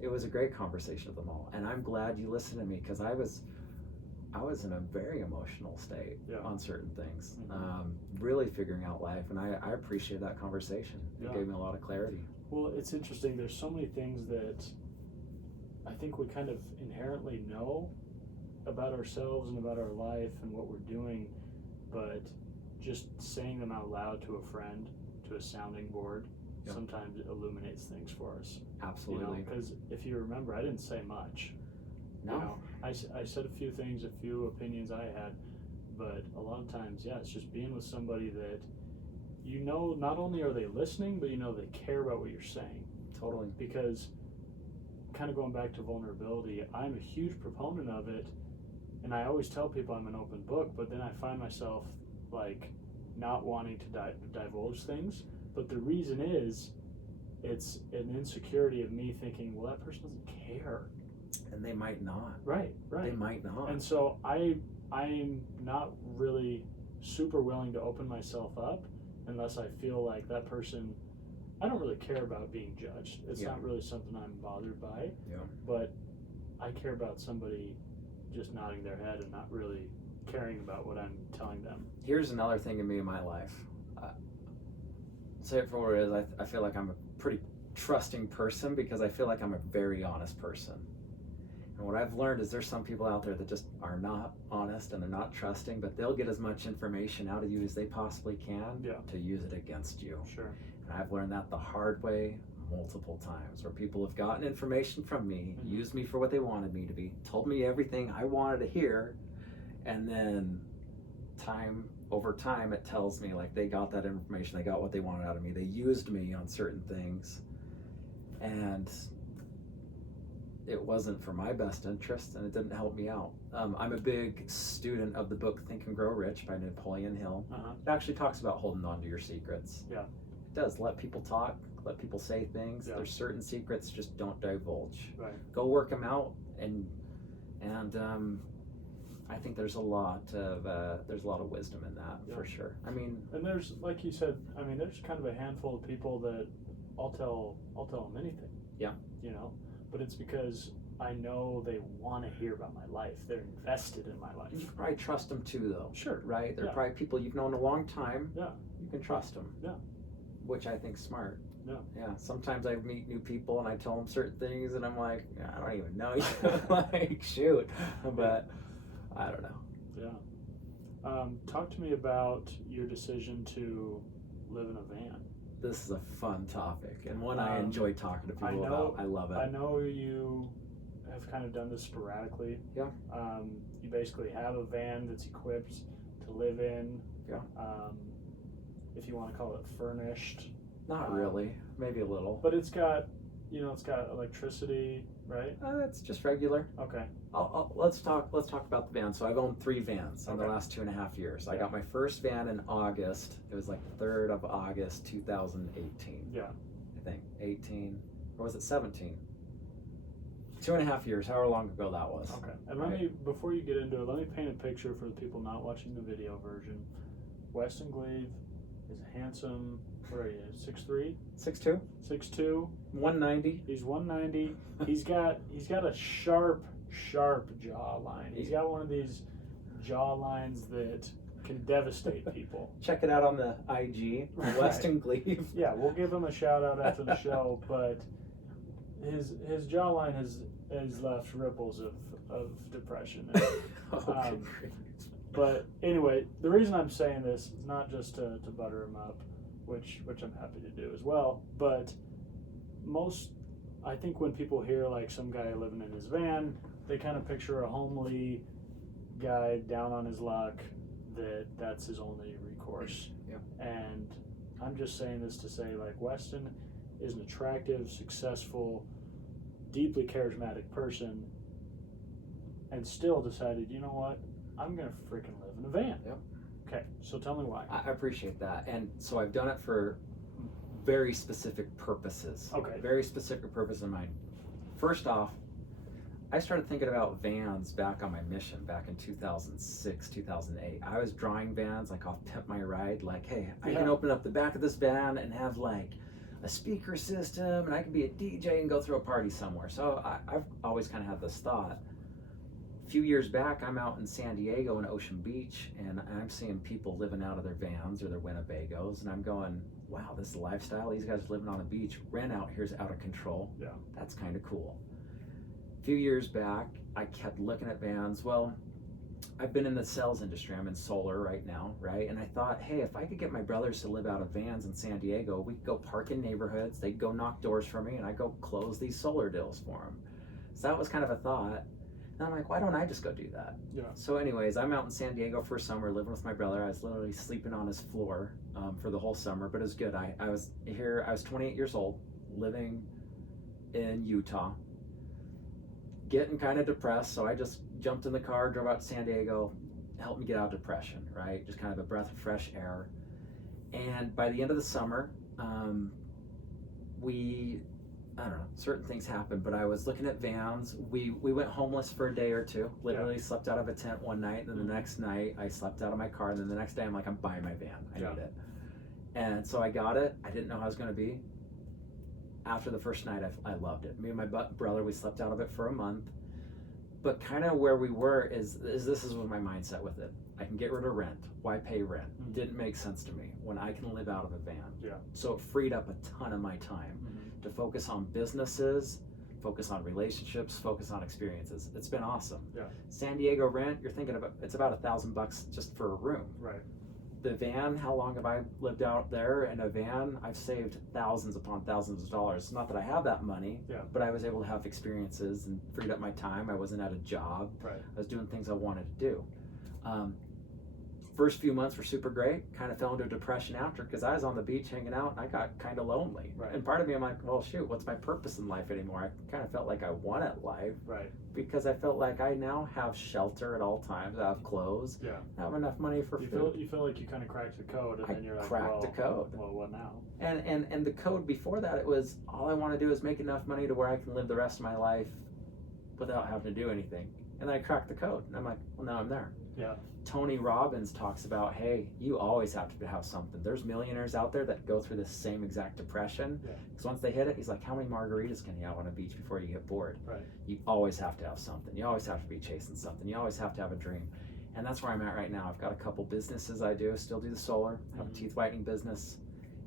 it was a great conversation with them all. And I'm glad you listened to me because I was in a very emotional state on certain things. Really figuring out life. And I appreciate that conversation. It gave me a lot of clarity. Well, it's interesting. There's so many things that I think we kind of inherently know about ourselves and about our life and what we're doing, but just saying them out loud to a friend, to a sounding board, sometimes it illuminates things for us. Absolutely. Because if you remember, I didn't say much. No. You know, I said a few things, a few opinions I had, but a lot of times, it's just being with somebody that you know, not only are they listening, but you know they care about what you're saying. Totally. Because kind of going back to vulnerability, I'm a huge proponent of it, and I always tell people I'm an open book, but then I find myself like not wanting to divulge things. But the reason is it's an insecurity of me thinking, well, that person doesn't care. And they might not. Right. They might not. And so I'm not really super willing to open myself up unless I feel like that person, I don't really care about being judged. It's not really something I'm bothered by. Yeah. But I care about somebody just nodding their head and not really caring about what I'm telling them. Here's another thing in me in my life. Say it for what it is. I feel like I'm a pretty trusting person because I feel like I'm a very honest person. And what I've learned is there's some people out there that just are not honest and they're not trusting, but they'll get as much information out of you as they possibly can to use it against you. Sure. And I've learned that the hard way multiple times, where people have gotten information from me, used me for what they wanted me to be, told me everything I wanted to hear, and then over time it tells me like they got that information, they got what they wanted out of me, they used me on certain things, and it wasn't for my best interest and it didn't help me out. I'm a big student of the book Think and Grow Rich by Napoleon Hill. It actually talks about holding on to your secrets. Yeah. It does. Let people talk, let people say things. There's certain secrets, just don't divulge. Right. Go work them out, and I think there's a lot of wisdom in that for sure. I mean, and there's, like you said, there's kind of a handful of people that I'll tell them anything. Yeah. You know, but it's because I know they want to hear about my life. They're invested in my life. You can probably trust them too, though. Sure. Right? They're probably people you've known a long time. Yeah. You can trust them. Yeah. Which I think's smart. Yeah. Yeah. Sometimes I meet new people and I tell them certain things and I'm like, I don't even know you. Like, shoot. But I don't know. Yeah. Talk to me about your decision to live in a van. This is a fun topic and one I enjoy talking to people about. I love it. I know you have kind of done this sporadically. Yeah. You basically have a van that's equipped to live in. Yeah. If you want to call it furnished. Not really. Maybe a little. But it's got, it's got electricity, right? It's just regular. Okay. Let's talk about the van. So I've owned 3 vans in the last 2.5 years. I got my first van in August. It was like 3rd of August, 2018. Yeah. I think 18, or was it 17? 2.5 years, however long ago that was. Okay. And let me, before you get into it, let me paint a picture for the people not watching the video version. Weston Gleave is a handsome, what are you, 6'3"? 6'2"? 6'2". 190. He's 190. He's got a sharp jawline. He's got one of these jawlines that can devastate people. Check it out on the IG, Weston Gleave. Yeah, we'll give him a shout out after the show, but his jawline has left ripples of depression. But anyway, the reason I'm saying this is not just to butter him up, which I'm happy to do as well, but I think when people hear like some guy living in his van, they kind of picture a homely guy down on his luck that's his only recourse. Yeah. And I'm just saying this to say, like, Weston is an attractive, successful, deeply charismatic person and still decided, you know what, I'm gonna freaking live in a van. Yep. Okay, so tell me why. I appreciate that. And so I've done it for very specific purposes. Okay. Very specific purpose in mind. First off, I started thinking about vans back on my mission back in 2006, 2008. I was drawing vans like off Pimp My Ride, like, hey, I can open up the back of this van and have like a speaker system and I can be a DJ and go throw a party somewhere. So I've always kind of had this thought. A few years back, I'm out in San Diego in Ocean Beach and I'm seeing people living out of their vans or their Winnebagos and I'm going, wow, this is a lifestyle. These guys are living on a beach. Rent out here's out of control. Yeah. That's kind of cool. A few years back, I kept looking at vans. Well, I've been in the sales industry. I'm in solar right now, right? And I thought, hey, if I could get my brothers to live out of vans in San Diego, we could go park in neighborhoods. They'd go knock doors for me and I'd go close these solar deals for them. So that was kind of a thought. And I'm like, why don't I just go do that? Yeah. So anyways, I'm out in San Diego for summer living with my brother. I was literally sleeping on his floor for the whole summer, but it was good. I was here, I was 28 years old, living in Utah, getting kind of depressed. So I just jumped in the car, drove out to San Diego, helped me get out of depression, right? Just kind of a breath of fresh air. And by the end of the summer, I don't know, certain things happened, but I was looking at vans. We went homeless for a day or two, literally slept out of a tent one night, and then the next night I slept out of my car, and then the next day I'm like, I'm buying my van, I need it. And so I got it. I didn't know how it was going to be. After the first night, I loved it. Me and my brother, we slept out of it for a month, but kind of where we were is this is what my mindset with it. I can get rid of rent. Why pay rent? Didn't make sense to me when I can live out of a van. Yeah. So it freed up a ton of my time to focus on businesses, focus on relationships, focus on experiences. It's been awesome. Yeah. San Diego rent, you're thinking about, it's about $1,000 just for a room. Right. The van, how long have I lived out there in a van? I've saved thousands upon thousands of dollars. Not that I have that money, but I was able to have experiences and freed up my time. I wasn't at a job. Right. I was doing things I wanted to do. First few months were super great. Kind of fell into a depression after because I was on the beach hanging out and I got kind of lonely. Right. And part of me, I'm like, well, shoot, what's my purpose in life anymore? I kind of felt like I wanted life. Right. Because I felt like I now have shelter at all times. I have clothes. Yeah. I have enough money for food. You feel like you kind of cracked the code, and then you're like, cracked the code. Well, what now? And the code before that, it was all I want to do is make enough money to where I can live the rest of my life without having to do anything. And then I cracked the code, and I'm like, well, now I'm there. Yeah. Tony Robbins talks about, hey, you always have to have something. There's millionaires out there that go through the same exact depression. Because once they hit it, he's like, how many margaritas can you have on a beach before you get bored? Right. You always have to have something. You always have to be chasing something. You always have to have a dream. And that's where I'm at right now. I've got a couple businesses I do. Still do the solar. I have a teeth whitening business.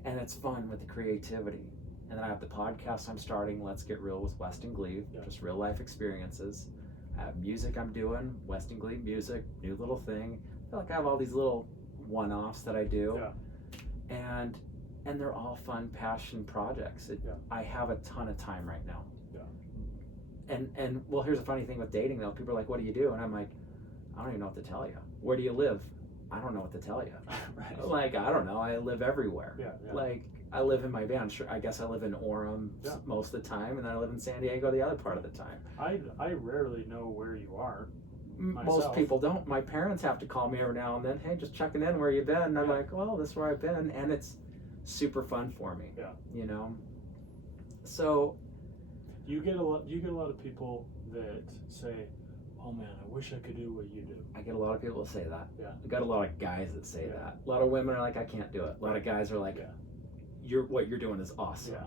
And it's fun with the creativity. And then I have the podcast I'm starting, Let's Get Real with Weston Gleave, just real life experiences. I have music I'm doing, Weston Gleave music, new little thing. I feel like I have all these little one-offs that I do. Yeah. And they're all fun passion projects. I have a ton of time right now. Yeah. And well, here's a funny thing with dating though. People are like, what do you do? And I'm like, I don't even know what to tell you. Where do you live? I don't know what to tell you. Right. Like, I don't know. I live everywhere. Yeah. Like, I live in my van. Sure, I guess I live in Orem most of the time, and then I live in San Diego the other part of the time. I rarely know where you are. Most people don't. My parents have to call me every now and then. Hey, just checking in. Where you been? And I'm like, well, this is where I've been, and it's super fun for me. Yeah. You know. So. You get a lot of people that say, oh man, I wish I could do what you do. I get a lot of people that say that. Yeah. I got a lot of guys that say that. A lot of women are like, I can't do it. A lot of guys are like, what you're doing is awesome. Yeah.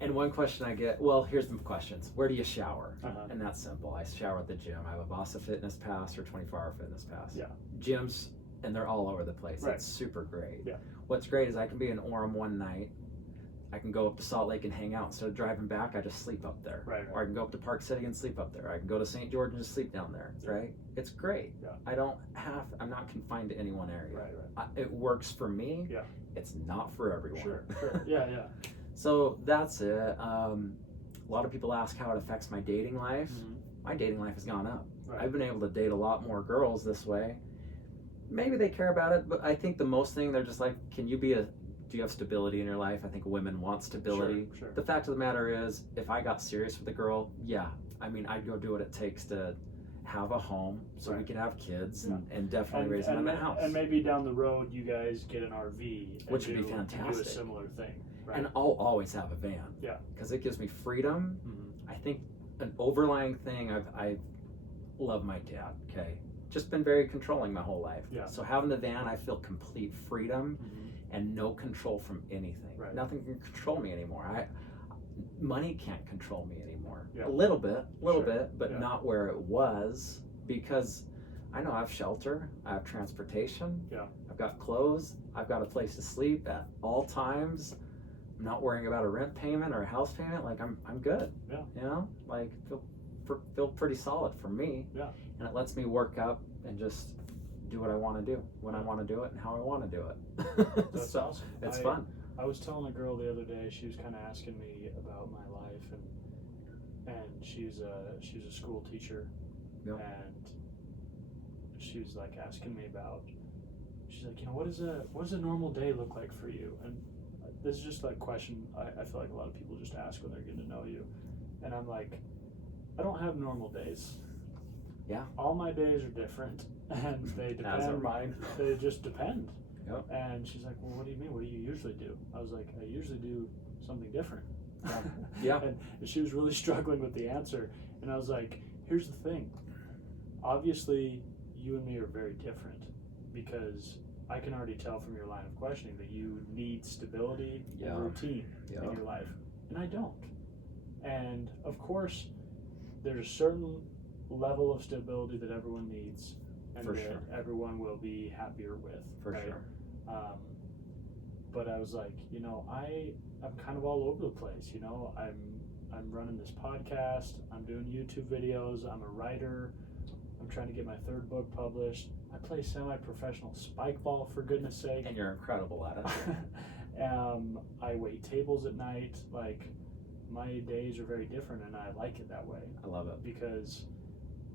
And one question I get, well, here's the questions. Where do you shower? And that's simple. I shower at the gym. I have a Vasa Fitness Pass or 24-hour Fitness Pass. Yeah. Gyms, and they're all over the place. Right. It's super great. Yeah. What's great is I can be in Orem one night. I can go up to Salt Lake and hang out. Instead of driving back, I just sleep up there. Right. Or I can go up to Park City and sleep up there. I can go to St. George and just sleep down there. Yeah. Right? It's great. Yeah. I'm not confined to any one area. Right. It works for me. Yeah. It's not for everyone. Sure. Yeah. So that's it. A lot of people ask how it affects my dating life. My dating life has gone up. Right. I've been able to date a lot more girls this way. Maybe they care about it, but I think the most thing, they're just like, do you have stability in your life? I think women want stability. Sure. The fact of the matter is, if I got serious with a girl, I'd go do what it takes to have a home so we could have kids and definitely raise them in the house. And maybe down the road, you guys get an RV. Which would be fantastic. Do a similar thing. Right? And I'll always have a van. Yeah. Because it gives me freedom. I think an overlying thing, I love my dad, okay? Just been very controlling my whole life. Yeah. So having the van, I feel complete freedom. And no control from anything. Right. Nothing can control me anymore. Money can't control me anymore. Yeah. A little bit, but not where it was, because I know I have shelter, I have transportation, I've got clothes, I've got a place to sleep at all times. I'm not worrying about a rent payment or a house payment. Like I'm good. Yeah. You know, like feel pretty solid for me. Yeah. And it lets me work up and just do what I want to do when I want to do it and how I want to do it. That's awesome. It's fun. I was telling a girl the other day, she was kind of asking me about my life, and she's a school teacher, and she was like asking me about, she's like, what does a normal day look like for you? And this is just like a question I feel like a lot of people just ask when they're getting to know you, and I'm like, I don't have normal days. Yeah. All my days are different, and they depend. As are mine. They just depend. Yep. And she's like, well, what do you mean? What do you usually do? I was like, I usually do something different. Yeah. And she was really struggling with the answer. And I was like, here's the thing. Obviously, you and me are very different, because I can already tell from your line of questioning that you need stability and routine in your life. And I don't. And of course, there's a certain level of stability that everyone needs, and that everyone will be happier with. For sure. But I was like, I'm kind of all over the place. I'm running this podcast. I'm doing YouTube videos. I'm a writer. I'm trying to get my 3rd book published. I play semi-professional spike ball, for goodness sake. And you're incredible at it. I wait tables at night. Like, my days are very different, and I like it that way. I love it. Because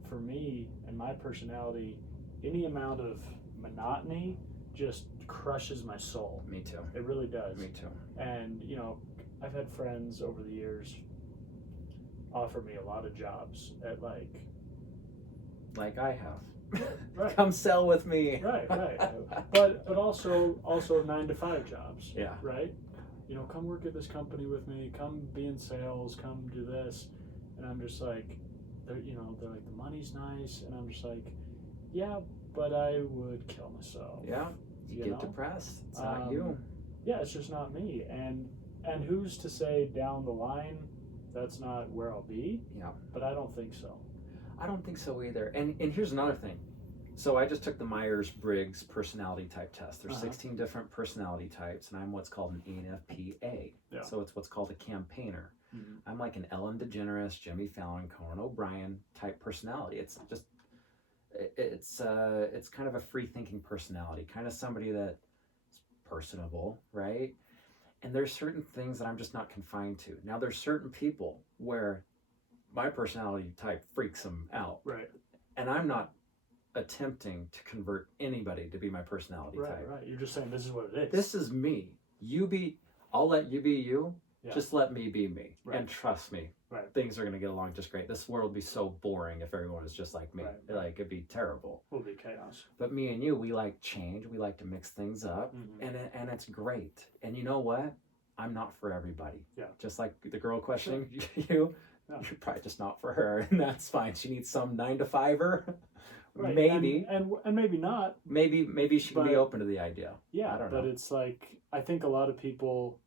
for me and my personality, any amount of monotony just crushes my soul. Me too. It really does. Me too. And, I've had friends over the years offer me a lot of jobs at like I have. Right. Come sell with me. Right. But also 9-to-5 jobs. Yeah. Right? Come work at this company with me, come be in sales, come do this. And I'm just like, they're like, the money's nice. And I'm just like, yeah, but I would kill myself. Yeah, you get depressed. It's not you. Yeah, it's just not me. And who's to say down the line that's not where I'll be? Yeah. But I don't think so. I don't think so either. And here's another thing. So I just took the Myers-Briggs personality type test. There's 16 different personality types, and I'm what's called an ENFP-A. Yeah. So it's what's called a campaigner. Mm-hmm. I'm like an Ellen DeGeneres, Jimmy Fallon, Conan O'Brien type personality. It's just, it's kind of a free-thinking personality, kind of somebody that's personable, right? And there's certain things that I'm just not confined to. Now, there's certain people where my personality type freaks them out. Right. And I'm not attempting to convert anybody to be my personality type. Right. You're just saying this is what it is. This is me. I'll let you be you. Yeah. Just let me be me. Right. And trust me. Right. Things are going to get along just great. This world would be so boring if everyone was just like me. Right. Like, it'd be terrible. It would be chaos. But me and you, we like change. We like to mix things up. Mm-hmm. And it's great. And you know what? I'm not for everybody. Yeah. Just like the girl questioning you. No. You're probably just not for her, and that's fine. She needs some 9-to-5er. Right. Maybe and maybe not. Maybe she can be open to the idea. Yeah, I don't know. But it's like, I think a lot of people,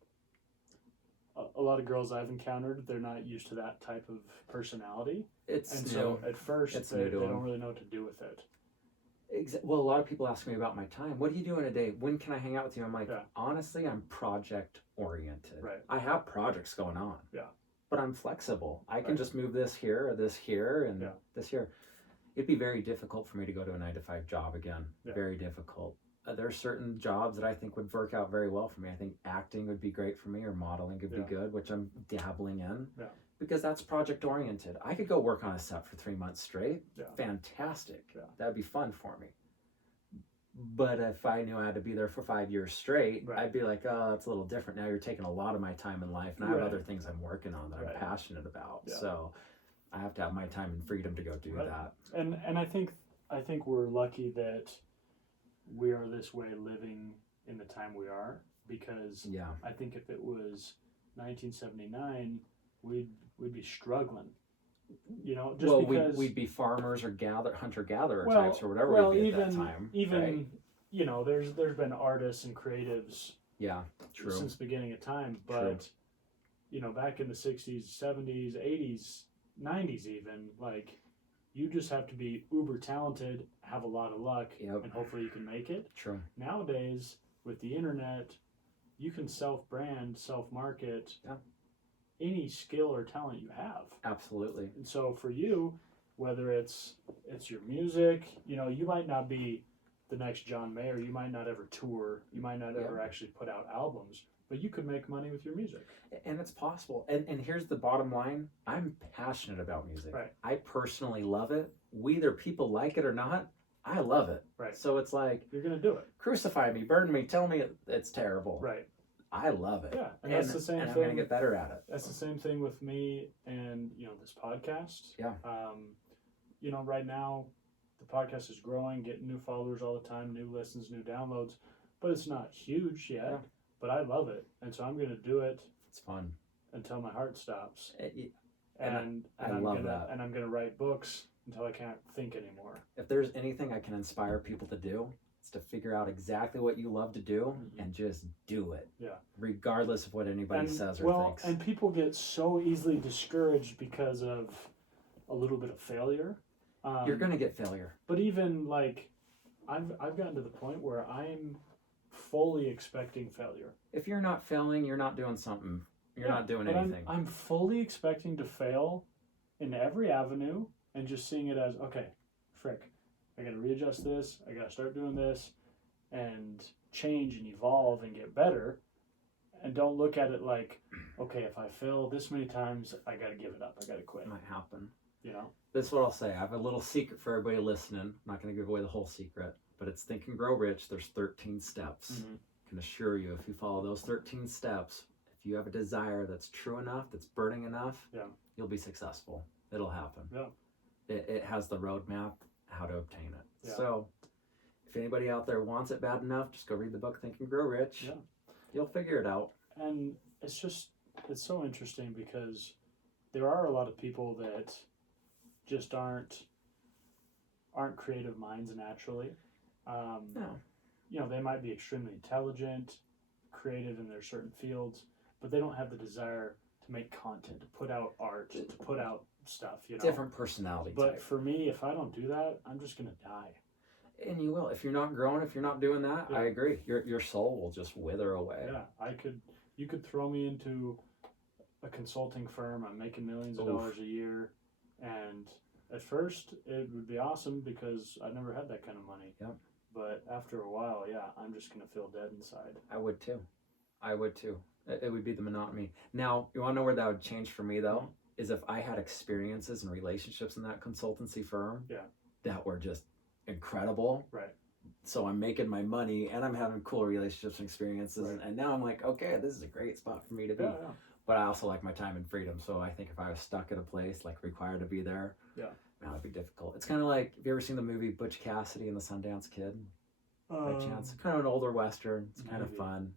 a lot of girls I've encountered, they're not used to that type of personality. So at first they don't really know what to do with it. Well, a lot of people ask me about my time. What do you do in a day? When can I hang out with you? I'm like, honestly, I'm project oriented. Right. I have projects going on. Yeah. But I'm flexible. I can just move this here or this here and this here. It'd be very difficult for me to go to a 9-to-5 job again. Yeah. Very difficult. There are certain jobs that I think would work out very well for me. I think acting would be great for me, or modeling could be good, which I'm dabbling in. Yeah. Because that's project oriented. I could go work on a set for 3 months straight. Yeah. Fantastic. Yeah. That'd be fun for me. But if I knew I had to be there for 5 years straight, I'd be like, oh, that's a little different. Now you're taking a lot of my time in life, and I have other things I'm working on that I'm passionate about. Yeah. So I have to have my time and freedom to go do that. And I think we're lucky that we are this way living in the time we are, because I think if it was 1979, we'd be struggling. You know, just because we'd be farmers or hunter-gatherer types or whatever we'd be at that time. You know, there's been artists and creatives since the beginning of time, but you know, back in the 60s, 70s, 80s, 90s even, like, you just have to be uber talented, have a lot of luck, and hopefully you can make it. True. Nowadays, with the internet, you can self-brand, self-market any skill or talent you have. Absolutely. And so for you, whether it's your music, you know, you might not be the next John Mayer, you might not ever tour, you might not ever actually put out albums, but you could make money with your music. And it's possible. And here's the bottom line. I'm passionate about music. Right. I personally love it. Whether people like it or not, I love it. Right. So it's like, you're going to do it. Crucify me, burn me, tell me it's terrible. Right. I love it. Yeah. And that's the same thing. I'm going to get better at it. That's the same thing with me and, you know, this podcast. Yeah. You know, right now, the podcast is growing, getting new followers all the time, new listens, new downloads, but it's not huge yet. Yeah. But I love it, and so I'm going to do it. It's fun until my heart stops. And I love that. And I'm going to write books until I can't think anymore. If there's anything I can inspire people to do, it's to figure out exactly what you love to do and just do it. Yeah. Regardless of what anybody says or thinks. And people get so easily discouraged because of a little bit of failure. You're going to get failure. But even like, I've gotten to the point where I'm fully expecting failure. If you're not failing, you're not doing something. You're not doing anything. I'm fully expecting to fail in every avenue and just seeing it as, okay, frick, I got to readjust this. I got to start doing this and change and evolve and get better. And don't look at it like, okay, if I fail this many times, I got to give it up. I got to quit. It might happen. You know? This is what I'll say. I have a little secret for everybody listening. I'm not going to give away the whole secret. But it's Think and Grow Rich. There's 13 steps. Mm-hmm. I can assure you, if you follow those 13 steps, if you have a desire that's true enough, that's burning enough, you'll be successful. It'll happen. Yeah. It has the roadmap, how to obtain it. Yeah. So if anybody out there wants it bad enough, just go read the book Think and Grow Rich. Yeah. You'll figure it out. And it's so interesting because there are a lot of people that just aren't aren't creative minds naturally. No. You know, they might be extremely intelligent, creative in their certain fields, but they don't have the desire to make content, to put out art, to put out stuff, you know. Different personality But type. for me, if I don't do that, I'm just going to die. And you will. If you're not growing, if you're not doing that, Yeah. I agree. Your soul will just wither away. Yeah, you could throw me into a consulting firm. I'm making millions of dollars a year, and at first it would be awesome because I never had that kind of money. Yep. But after a while, yeah, I'm just gonna feel dead inside. I would too. It would be the monotony. Now, you want to know where that would change for me though? Is if I had experiences and relationships in that consultancy firm. Yeah. That were just incredible. Right. So I'm making my money and I'm having cool relationships and experiences, Right. and now I'm like, okay, this is a great spot for me to be. Yeah. But I also like my time and freedom. So I think if I was stuck at a place, like required to be there, Yeah. man, it'd be difficult. It's kind of like, have you ever seen the movie Butch Cassidy and the Sundance Kid? By chance? Kind of an older Western. It's kind of fun.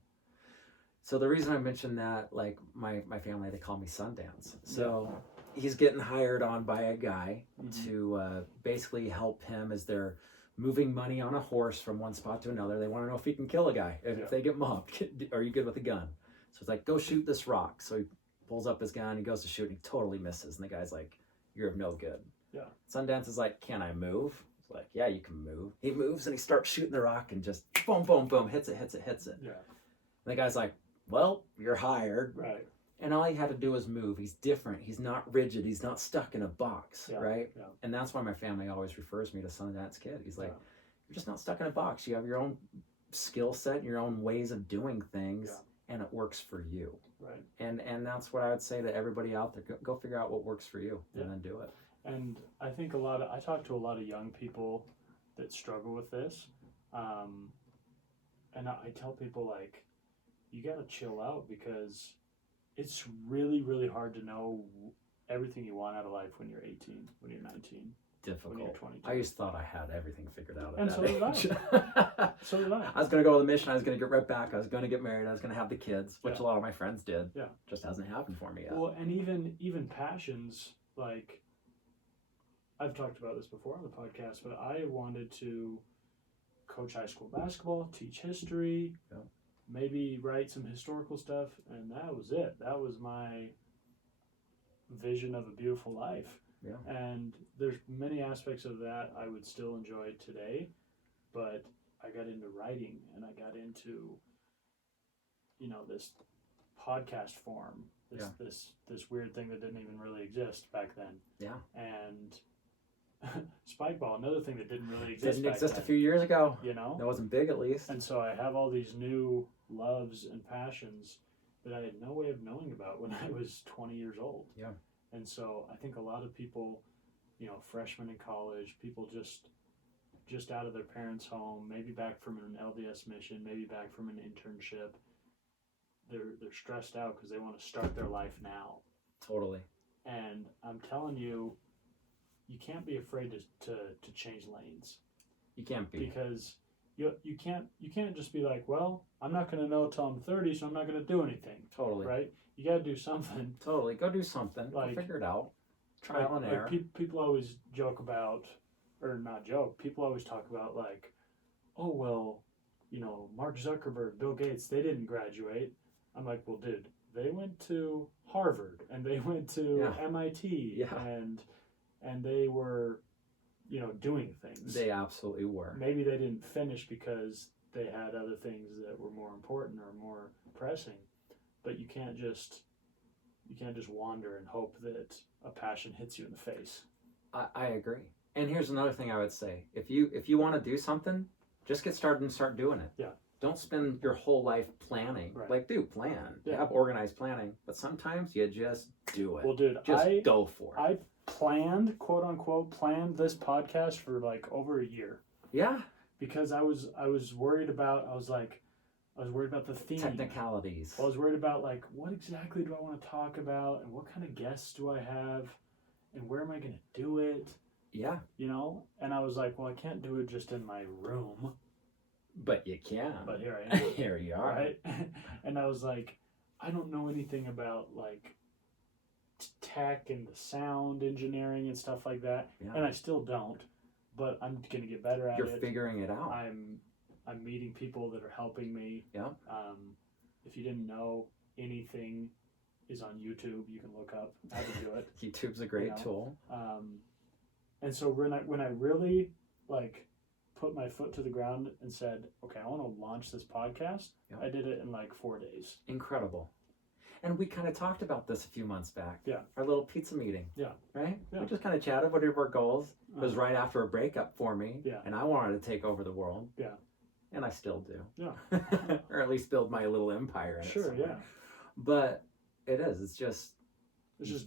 So the reason I mentioned that, like my family, they call me Sundance. So he's getting hired on by a guy to basically help him as they're moving money on a horse from one spot to another. They want to know if he can kill a guy. If they get mobbed, are you good with a gun? So it's like, go shoot this rock. So he pulls up his gun, he goes to shoot, and he totally misses. And the guy's like, you're of no good. Yeah. Sundance is like, can I move? He's like, yeah, you can move. He moves and he starts shooting the rock and just boom, boom, boom, hits it. Yeah. And the guy's like, well, you're hired. Right. And all he had to do was move. He's different. He's not rigid. He's not stuck in a box, right? Yeah. And that's why my family always refers me to Sundance Kid. He's like, you're just not stuck in a box. You have your own skill set, your own ways of doing things, and it works for you. Right. And that's what I would say to everybody out there. Go figure out what works for you and then do it. And I think I talk to a lot of young people that struggle with this. And I tell people, like, you got to chill out because it's really, really hard to know everything you want out of life when you're 18, when you're 19. Difficult. When you're 22. I just thought I had everything figured out at and that so age. did I. So did I. I was going to go on the mission. I was going to get right back. I was going to get married. I was going to have the kids, which a lot of my friends did. Yeah. Just hasn't happened for me yet. Well, and even passions, like, I've talked about this before on the podcast, but I wanted to coach high school basketball, teach history, maybe write some historical stuff, and that was it. That was my vision of a beautiful life. Yeah. And there's many aspects of that I would still enjoy today, but I got into writing and I got into, this podcast form, this weird thing that didn't even really exist back then. Yeah. And Spikeball, another thing that didn't really exist. Didn't back exist then, a few years ago. That wasn't big, at least. And so I have all these new loves and passions that I had no way of knowing about when I was 20 years old. Yeah. And so I think a lot of people, freshmen in college, people just out of their parents' home, maybe back from an LDS mission, maybe back from an internship, they're stressed out because they want to start their life now. Totally. And I'm telling you, you can't be afraid to change lanes. You can't be. Because you can't just be like, well, I'm not going to know till I'm 30, so I'm not going to do anything. Totally. Right? You got to do something. Totally. Go do something. Like, go figure it out. Trial and error. People always joke about, or not joke, people always talk about, like, oh, well, Mark Zuckerberg, Bill Gates, they didn't graduate. I'm like, well, dude, they went to Harvard and they went to MIT and they were, doing things. They absolutely were. Maybe they didn't finish because they had other things that were more important or more pressing, but you can't just wander and hope that a passion hits you in the face. I agree. And here's another thing I would say: if you want to do something, just get started and start doing it. Yeah. Don't spend your whole life planning. Right. Like, do plan. Yeah. Have organized planning, but sometimes you just do it. Well, dude, just go for it. I planned, quote unquote, this podcast for like over a year. Yeah. Because I was worried about the theme. Technicalities. I was worried about, like, what exactly do I want to talk about and what kind of guests do I have and where am I going to do it? Yeah. And I was like, well, I can't do it just in my room. But you can. But here I am. Here you are. Right? And I was like, I don't know anything about, like, tech and the sound engineering and stuff like that. Yeah. And I still don't. but I'm going to get better at You're it. figuring it out. I'm meeting people that are helping me. Yeah. If you didn't know, anything is on YouTube. You can look up how to do it. YouTube's a great tool. And so when I really like put my foot to the ground and said, okay, I want to launch this podcast, I did it in like 4 days. Incredible. And we kind of talked about this a few months back. Yeah. Our little pizza meeting. Yeah. Right? Yeah. We just kind of chatted. What are our goals? It was right after a breakup for me. Yeah. And I wanted to take over the world. Yeah. And I still do. Yeah. Or at least build my little empire in it. Sure, yeah. But it is. It's just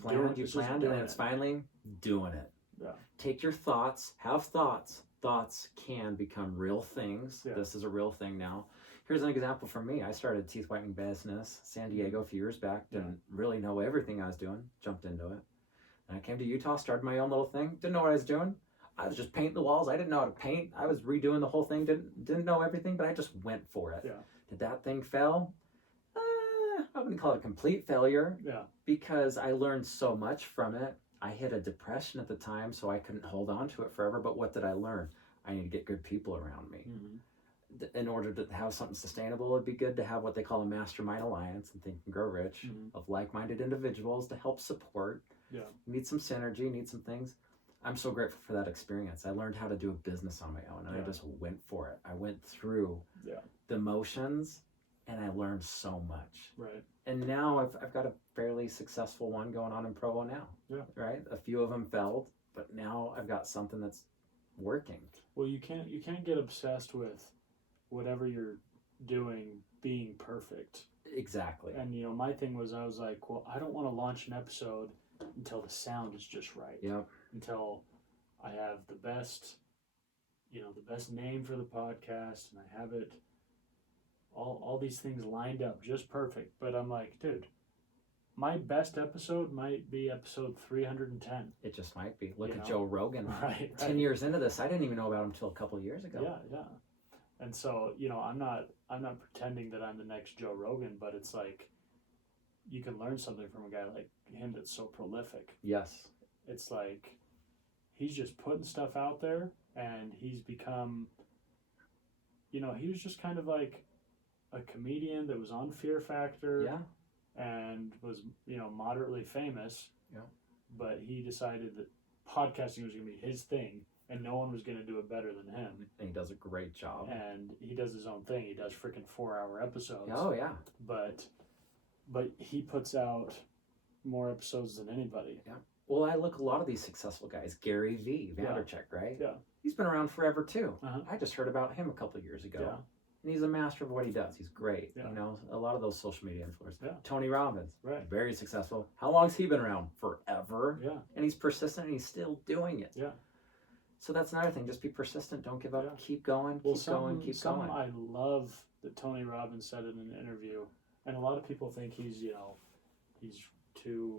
planned, and then it's finally doing it. Yeah. Take your thoughts, have thoughts. Thoughts can become real things. Yeah. This is a real thing now. Here's an example from me. I started teeth whitening business, San Diego, a few years back. Didn't really know everything I was doing. Jumped into it. And I came to Utah, started my own little thing. Didn't know what I was doing. I was just painting the walls. I didn't know how to paint. I was redoing the whole thing. Didn't know everything, but I just went for it. Yeah. Did that thing fail? I wouldn't call it a complete failure. Yeah. Because I learned so much from it. I hit a depression at the time, so I couldn't hold on to it forever. But what did I learn? I need to get good people around me. Mm-hmm. In order to have something sustainable, it'd be good to have what they call a mastermind alliance and Think and Grow Rich of like-minded individuals to help support. Yeah. Need some synergy, need some things. I'm so grateful for that experience. I learned how to do a business on my own, and I just went for it. I went through the motions, and I learned so much. Right. And now I've got a fairly successful one going on in Provo now. Yeah. Right. A few of them failed, but now I've got something that's working. Well, you can't get obsessed with whatever you're doing being perfect. Exactly. And my thing was, I was like, well, I don't want to launch an episode until the sound is just right. Yep. Until I have the best name for the podcast, and I have it all these things lined up just perfect. But I'm like, dude, my best episode might be episode 310. It just might be. Look at Joe Rogan. Right. 10 years into this, I didn't even know about him until a couple of years ago. Yeah. And so, I'm not pretending that I'm the next Joe Rogan, but it's like you can learn something from a guy like him that's so prolific. Yes. It's like he's just putting stuff out there, and he's become, he was just kind of like a comedian that was on Fear Factor. Yeah. And was, moderately famous. Yeah. But he decided that podcasting was going to be his thing, and no one was going to do it better than him. And he does a great job. And he does his own thing. He does freaking 4-hour episodes. Oh, yeah. But he puts out more episodes than anybody. Yeah. Well, I look a lot of these successful guys. Gary Vaynerchuk, right? Yeah. He's been around forever, too. Uh-huh. I just heard about him a couple of years ago. Yeah. And he's a master of what he does. He's great. Yeah. A lot of those social media influencers. Yeah. Tony Robbins. Right. Very successful. How long's he been around? Forever. Yeah. And he's persistent, and he's still doing it. Yeah. So that's another thing. Just be persistent. Don't give up. Yeah. Keep going. Keep going. I love that Tony Robbins said in an interview, and a lot of people think he's too,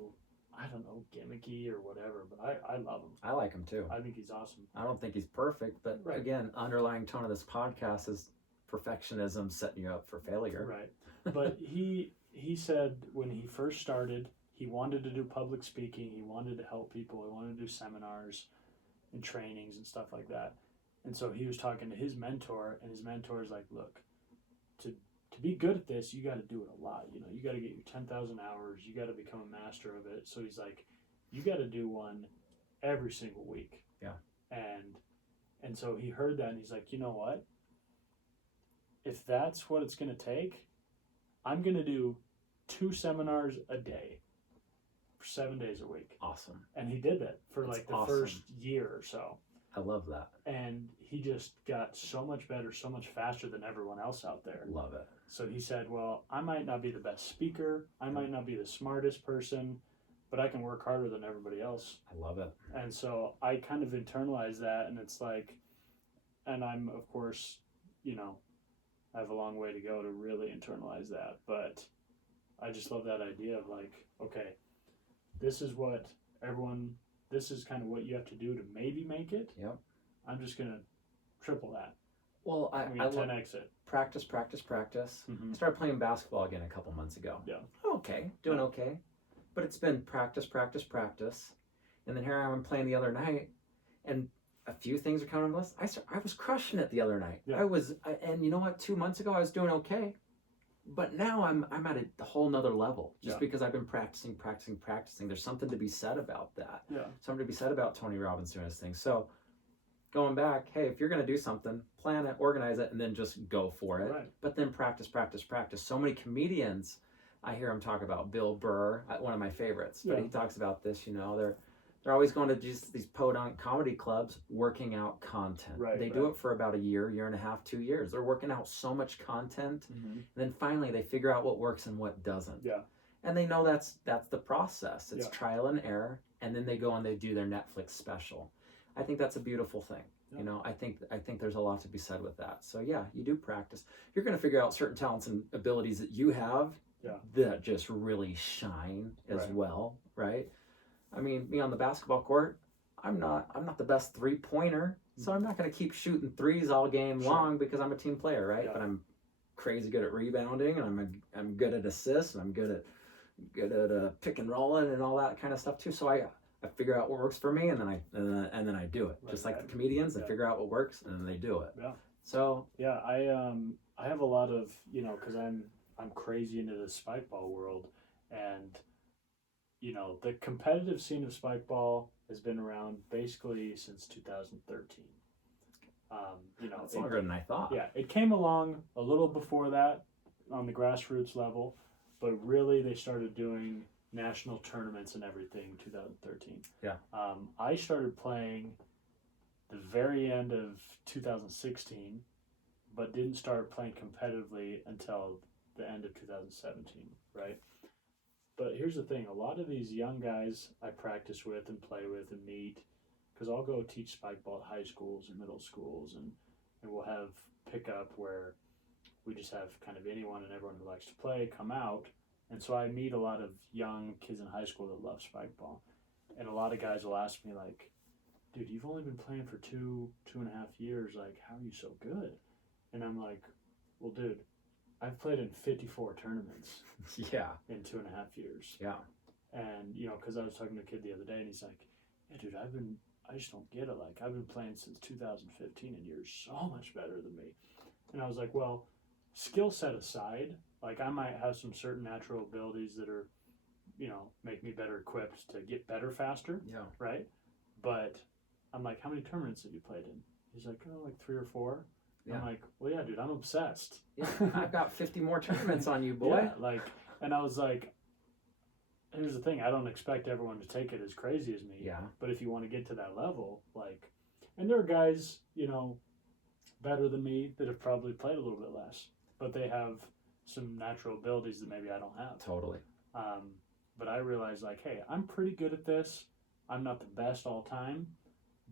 I don't know, gimmicky or whatever, but I love him. I like him too. I think he's awesome. I don't think he's perfect, but again, underlying tone of this podcast is perfectionism setting you up for failure. Right. But he said when he first started, he wanted to do public speaking. He wanted to help people. He wanted to do seminars and trainings and stuff like that. And so he was talking to his mentor, and his mentor is like, look, to be good at this, you got to do it a lot. You got to get your 10,000 hours. You got to become a master of it. So he's like, you got to do one every single week. Yeah. And so he heard that, and he's like, you know what? If that's what it's going to take, I'm going to do 2 seminars a day for 7 days a week. Awesome. And he did that for like the first year or so. I love that. And he just got so much better, so much faster than everyone else out there. Love it. So he said, well, I might not be the best speaker. I might not be the smartest person, but I can work harder than everybody else. I love it. And so I kind of internalized that, and it's like, and I'm, of course, I have a long way to go to really internalize that, but I just love that idea of like, okay, this is kind of what you have to do to maybe make it. Yep. I'm just going to triple that. Well, I love 10x it. Practice. Mm-hmm. I started playing basketball again a couple months ago. Yeah. Okay. Doing okay. But it's been practice. And then here I am playing the other night, and a few things are coming on the list. I was crushing it the other night. Yeah. And you know what? 2 months ago I was doing okay, but now I'm at a whole nother level just because I've been practicing. There's something to be said about that. Yeah. Something to be said about Tony Robbins doing his thing. So going back, hey, if you're going to do something, plan it, organize it, and then just go for it. Right. But then practice. So many comedians, I hear him talk about Bill Burr, one of my favorites, but he talks about this, they're always going to just these podunk comedy clubs working out content. Right, they do it for about a year and a half, 2 years. They're working out so much content, and then finally they figure out what works and what doesn't. Yeah. And they know that's the process. It's trial and error, and then they go and they do their Netflix special. I think that's a beautiful thing. Yeah. I think there's a lot to be said with that. So yeah, you do practice. You're going to figure out certain talents and abilities that you have that just really shine as well, right? I mean, me on the basketball court, I'm not the best 3-pointer, so I'm not going to keep shooting threes all game long because I'm a team player, right? But I'm crazy good at rebounding, and I'm good at assists, and I'm good at pick and rolling and all that kind of stuff too. So I figure out what works for me, and then I do it. Just like the comedians, they figure out what works, and then they do it. Yeah. So yeah, I have a lot of because I'm crazy into the spike ball world, and the competitive scene of spike ball has been around basically since 2013. That's longer than I thought. Yeah, it came along a little before that on the grassroots level, but really they started doing national tournaments and everything 2013. Yeah. I started playing the very end of 2016, but didn't start playing competitively until the end of 2017, right? But here's the thing, a lot of these young guys I practice with and play with and meet, because I'll go teach spike ball at high schools and middle schools, and we'll have pickup where we just have kind of anyone and everyone who likes to play come out. And so I meet a lot of young kids in high school that love spike ball. And a lot of guys will ask me, like, dude, you've only been playing for two and a half years. Like, how are you so good? And I'm like, well, dude, I've played in 54 tournaments in 2.5 years. Yeah. And, because I was talking to a kid the other day, and he's like, yeah, dude, I just don't get it. Like, I've been playing since 2015, and you're so much better than me. And I was like, well, skill set aside, like, I might have some certain natural abilities that are, make me better equipped to get better faster. Yeah. Right? But I'm like, how many tournaments have you played in? He's like, oh, like 3 or 4. Yeah. I'm like, well, yeah, dude, I'm obsessed. Yeah, I've got 50 more tournaments on you, boy. Yeah, and I was like, here's the thing, I don't expect everyone to take it as crazy as me. Yeah. But if you want to get to that level, and there are guys, better than me that have probably played a little bit less, but they have some natural abilities that maybe I don't have. Totally. But I realized, hey, I'm pretty good at this. I'm not the best all time,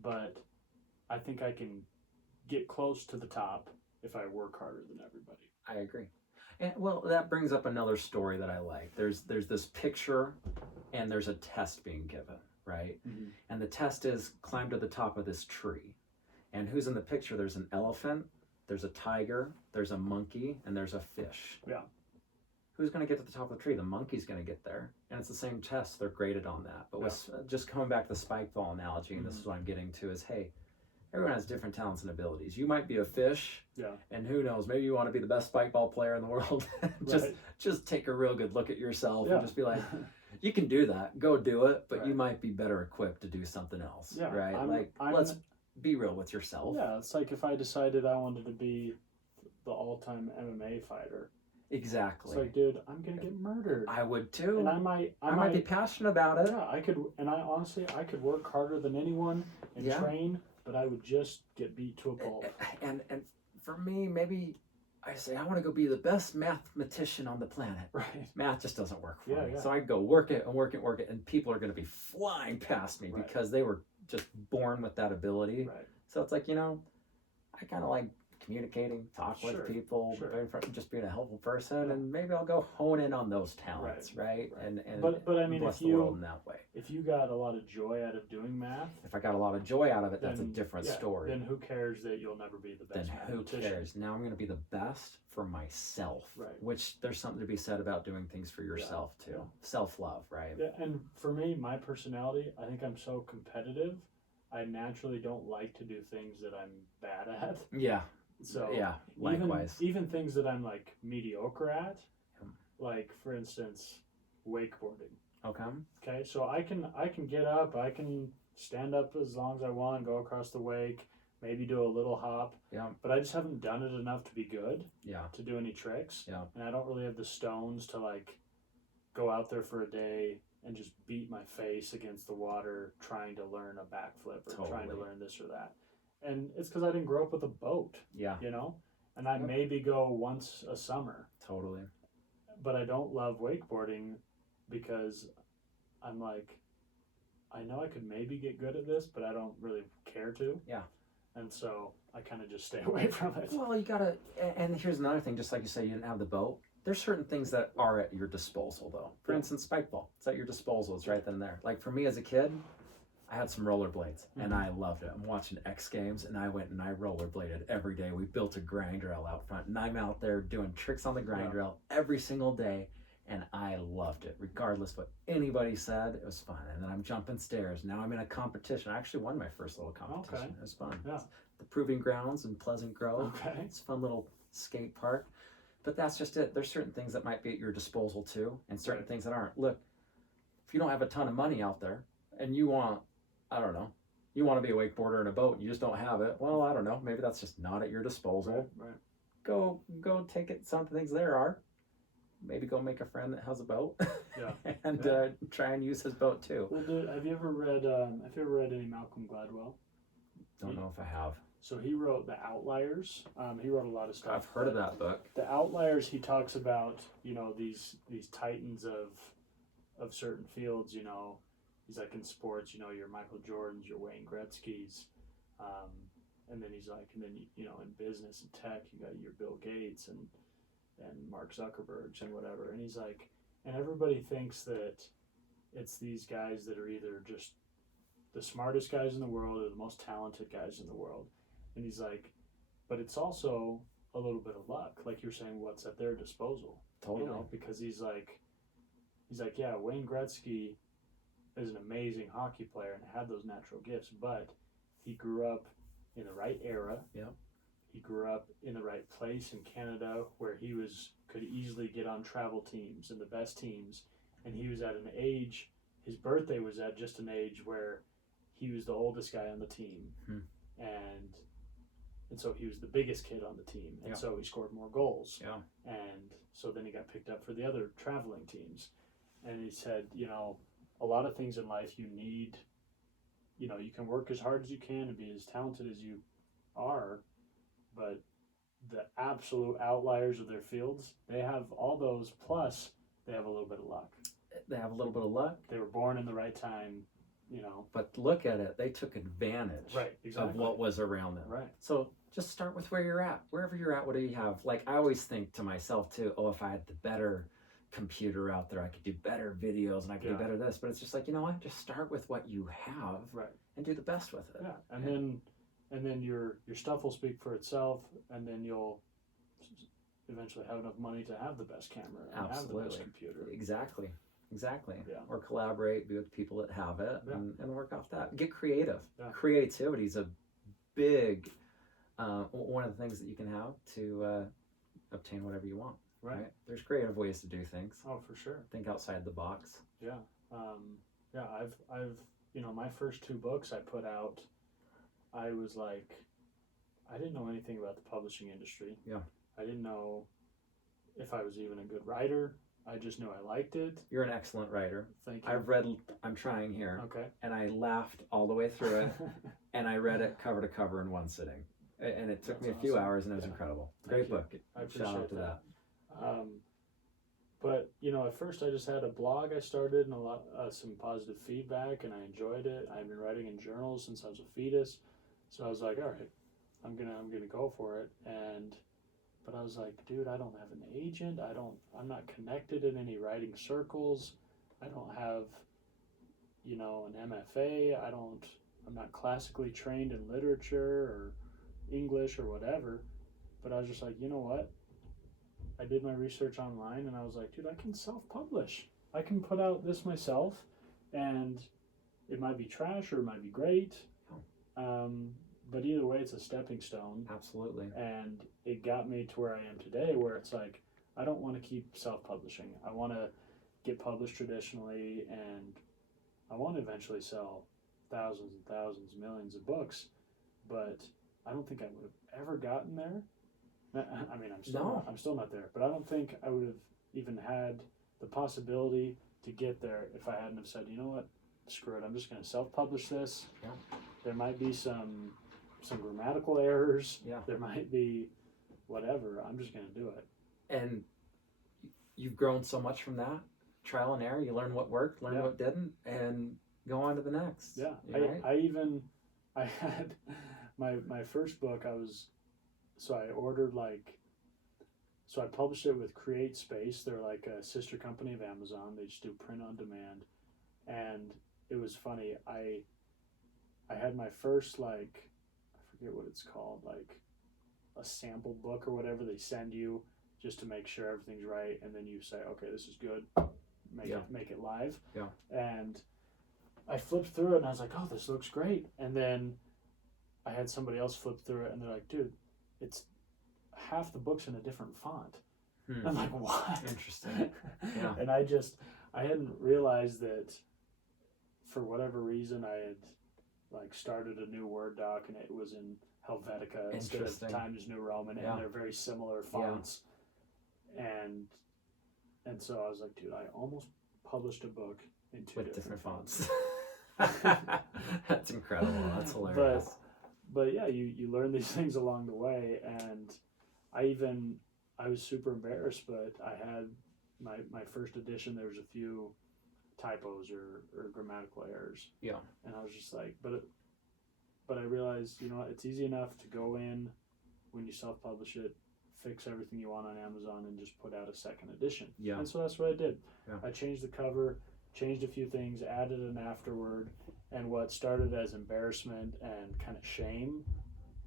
but I think I can get close to the top if I work harder than everybody. I agree. And well, that brings up another story that I like. There's this picture and there's a test being given, right? Mm-hmm. And the test is climb to the top of this tree. And who's in the picture? There's an elephant, there's a tiger, there's a monkey, and there's a fish. Yeah. Who's going to get to the top of the tree? The monkey's going to get there. And it's the same test. They're graded on that. But with just coming back to the spike ball analogy, and this is what I'm getting to, is, hey, everyone has different talents and abilities. You might be a fish, and who knows, maybe you want to be the best spike ball player in the world. just take a real good look at yourself and just be like, you can do that. Go do it, but you might be better equipped to do something else, right? Let's be real with yourself. Yeah, it's like if I decided I wanted to be the all-time MMA fighter. Exactly. It's like, dude, I'm gonna get murdered. I would too. And I might be passionate about it. Yeah, I could, and I honestly could work harder than anyone and train, but I would just get beat to a pulp. And for me, maybe I say I want to go be the best mathematician on the planet. Right. Math just doesn't work for me. So I go work it, and people are going to be flying past me because they were just born with that ability. Right. So it's like, I kind of like communicating, talk with people, just being a helpful person, and maybe I'll go hone in on those talents, right? And but I mean, bless the world in that way. If you got a lot of joy out of doing math, if I got a lot of joy out of it, that's a different story. Then who cares that you'll never be the best? Then who cares? Now I'm going to be the best for myself, which there's something to be said about doing things for yourself too. Self-love, right? Yeah, and for me, my personality, I think I'm so competitive I naturally don't like to do things that I'm bad at. Yeah. So yeah, likewise. Even things that I'm like mediocre at, like for instance, wakeboarding. Okay, so I can get up, I can stand up as long as I want, go across the wake, maybe do a little hop. Yeah. But I just haven't done it enough to be good. Yeah. To do any tricks. Yeah. And I don't really have the stones to like go out there for a day and just beat my face against the water trying to learn a backflip or trying to learn this or that. And it's because I didn't grow up with a boat. Yeah. You know? And I maybe go once a summer. Totally. But I don't love wakeboarding because I'm like, I know I could maybe get good at this, but I don't really care to. Yeah. And so I kind of just stay away from it. Well, you gotta, and here's another thing, just like you say, you didn't have the boat. There's certain things that are at your disposal, though. For instance, spike ball. It's at your disposal. It's right then and there. Like for me as a kid, I had some rollerblades, and I loved it. I'm watching X Games, and I went and I rollerbladed every day. We built a grind rail out front, and I'm out there doing tricks on the grind rail every single day, and I loved it, regardless what anybody said. It was fun. And then I'm jumping stairs. Now I'm in a competition. I actually won my first little competition. Okay. It was fun. Yeah. The Proving Grounds in Pleasant Grove. Okay. It's a fun little skate park. But that's just it. There's certain things that might be at your disposal too, and certain things that aren't. Look, if you don't have a ton of money out there, and you want, I don't know, you want to be a wakeboarder in a boat, and you just don't have it. Well, I don't know. Maybe that's just not at your disposal. Right. Go take it. Some things there are. Maybe go make a friend that has a boat. Yeah. And try and use his boat too. Well, have you ever read any Malcolm Gladwell? Don't know if I have. So he wrote The Outliers. He wrote a lot of stuff. I've heard of that book. The Outliers, he talks about, these titans of certain fields, he's like in sports, your Michael Jordans, your Wayne Gretzky's, and then he's like, in business and tech, you got your Bill Gates and Mark Zuckerberg's and whatever. And he's like, and everybody thinks that it's these guys that are either just the smartest guys in the world or the most talented guys in the world. And he's like, but it's also a little bit of luck, like you're saying, what's at their disposal. Totally. Because he's like, yeah, Wayne Gretzky is an amazing hockey player and had those natural gifts, but he grew up in the right era. Yeah. He grew up in the right place in Canada where he could easily get on travel teams and the best teams. And he was at an age, his birthday was at just an age where he was the oldest guy on the team. And so he was the biggest kid on the team. And so he scored more goals. Yeah. And so then he got picked up for the other traveling teams. And he said, a lot of things in life you need, you can work as hard as you can and be as talented as you are, but the absolute outliers of their fields, they have all those, plus they have a little bit of luck. They have a little bit of luck. They were born in the right time, But look at it. They took advantage of what was around them. Right. So just start with where you're at. Wherever you're at, what do you have? Like I always think to myself too, if I had the better computer out there, I could do better videos and I could do better this. But it's just like, just start with what you have and do the best with it. Yeah. And then your stuff will speak for itself, and then you'll eventually have enough money to have the best camera and have the best computer. Exactly. Yeah. Or collaborate, be with people that have it, and work off that. Get creative. Yeah. Creativity is a big one of the things that you can have to obtain whatever you want. Right. There's creative ways to do things. Oh, for sure. Think outside the box. Yeah. I've my first 2 books I put out, I was like, I didn't know anything about the publishing industry. Yeah. I didn't know if I was even a good writer. I just knew I liked it. You're an excellent writer. Thank you. I'm trying here. Okay. And I laughed all the way through it, and I read it cover to cover in one sitting. And it took me a few hours, and it was incredible. Great book. I appreciate Shout out to that. But at first I just had a blog I started and some positive feedback, and I enjoyed it. I've been writing in journals since I was a fetus, so I was like, all right, I'm gonna go for it. But I was like, dude, I don't have an agent. I'm not connected in any writing circles. I don't have, an MFA. I'm not classically trained in literature or English or whatever. But I was just like, you know what? I did my research online, and I was like, dude, I can self-publish. I can put out this myself, and it might be trash or it might be great, But either way, it's a stepping stone. Absolutely. And it got me to where I am today, where it's like, I don't want to keep self-publishing. I want to get published traditionally, and I want to eventually sell thousands and thousands, millions of books. But I don't think I would have ever gotten there. I mean, I'm still not there, but I don't think I would have even had the possibility to get there if I hadn't have said, you know what, screw it, I'm just going to self-publish this. Yeah. There might be some grammatical errors. Yeah. There might be whatever. I'm just going to do it. And you've grown so much from that trial and error. You learn what worked, learn what didn't, and go on to the next. Yeah. I had my first book. I ordered I published it with Create Space. They're like a sister company of Amazon. They just do print on demand. And it was funny. I had my first, I forget what it's called, like a sample book or whatever they send you just to make sure everything's right. And then you say, okay, this is good. Make it live. Yeah. And I flipped through it and I was like, oh, this looks great. And then I had somebody else flip through it and they're like, dude, it's half the book's in a different font. I'm like, what? Interesting. Yeah. And I hadn't realized that for whatever reason I had started a new Word doc and it was in Helvetica instead of Times New Roman, and they're very similar fonts. And so I was like, dude, I almost published a book in two different fonts. That's incredible. That's hilarious. But yeah, you learn these things along the way, and I was super embarrassed, but I had my first edition, there was a few typos or grammatical errors. Yeah. And I was just like, but I realized, you know what, it's easy enough to go in when you self-publish it, fix everything you want on Amazon, and just put out a second edition. Yeah. And so that's what I did. Yeah. I changed the cover, changed a few things, added an afterword, and what started as embarrassment and kind of shame,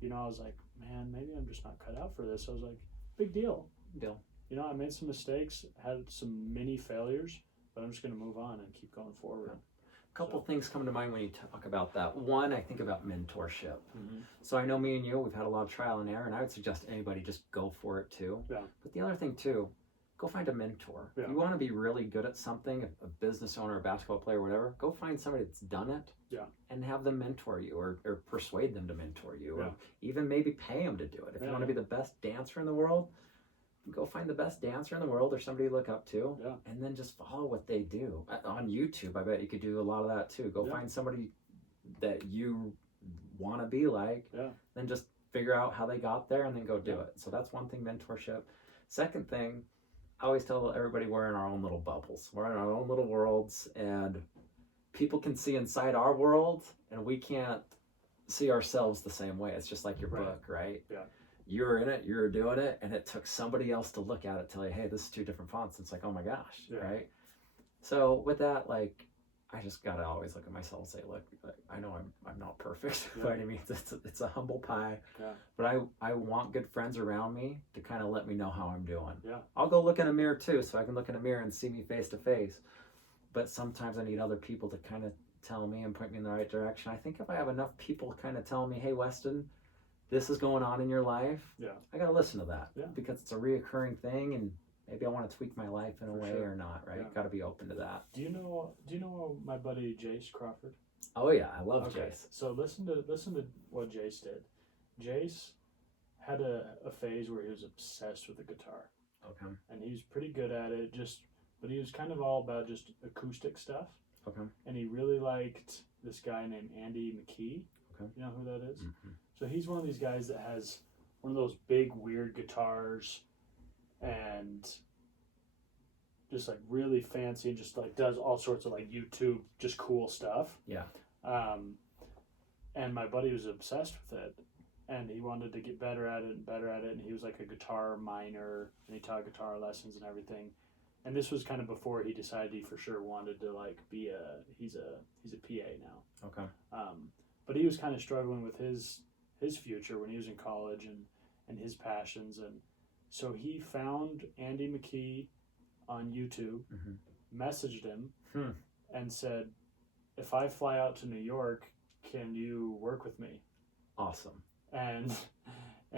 I was like, man, maybe I'm just not cut out for this. I was like, big deal. I made some mistakes, had some mini failures, but I'm just going to move on and keep going forward. A couple things come to mind when you talk about that. One, I think about mentorship. Mm-hmm. So I know me and you, we've had a lot of trial and error, and I would suggest anybody just go for it too. Yeah. But the other thing too, go find a mentor. Yeah. If you want to be really good at something, a business owner, a basketball player, whatever, go find somebody that's done it. Yeah. And have them mentor you, or persuade them to mentor you, Yeah. or even maybe pay them to do it. If you want to be the best dancer in the world, go find the best dancer in the world or somebody you look up to, and then just follow what they do. On YouTube, I bet you could do a lot of that too. Go find somebody that you want to be like, then just figure out how they got there and then go do it. So that's one thing, mentorship. Second thing, I always tell everybody we're in our own little bubbles. We're in our own little worlds, and people can see inside our world, and we can't see ourselves the same way. It's just like your book, right? Yeah. You're in it, you're doing it, and it took somebody else to look at it, tell you, hey, this is two different fonts. It's like, oh my gosh, right? So with that, I just gotta always look at myself and say, look, I know I'm not perfect by any means. It's a humble pie, but I want good friends around me to kind of let me know how I'm doing. Yeah. I'll go look in a mirror too, so I can look in a mirror and see me face to face. But sometimes I need other people to kind of tell me and point me in the right direction. I think if I have enough people kind of telling me, hey, Weston, this is going on in your life, I got to listen to that because it's a reoccurring thing, and maybe I want to tweak my life in a way or not, right? Got to be open to that. Do you know my buddy Jace Crawford? Oh yeah, I love Jace. So listen to what Jace did. Jace had a phase where he was obsessed with the guitar. Okay. And he was pretty good at it, but he was kind of all about just acoustic stuff. Okay. And he really liked this guy named Andy McKee. Okay. You know who that is? Mm-hmm. So he's one of these guys that has one of those big weird guitars and just really fancy and just does all sorts of YouTube just cool stuff. Yeah. And my buddy was obsessed with it, and he wanted to get better at it, and he was a guitar minor, and he taught guitar lessons and everything. And this was kind of before he decided he for sure wanted to be he's a PA now. Okay. But he was kind of struggling with his future when he was in college and his passions, and so he found Andy McKee on YouTube, messaged him, and said, if I fly out to New York can you work with me? Awesome. And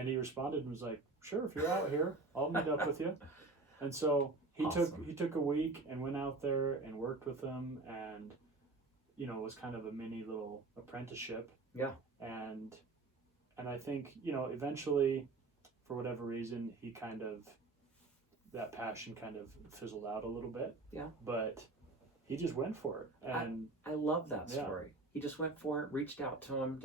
he responded and was like, sure, if you're out here, I'll meet up with you. And so he took a week and went out there and worked with him, and it was kind of a mini little apprenticeship. Yeah. And I think, eventually, for whatever reason, he that passion kind of fizzled out a little bit. Yeah. But he just went for it. And I love that story. He just went for it, reached out to him.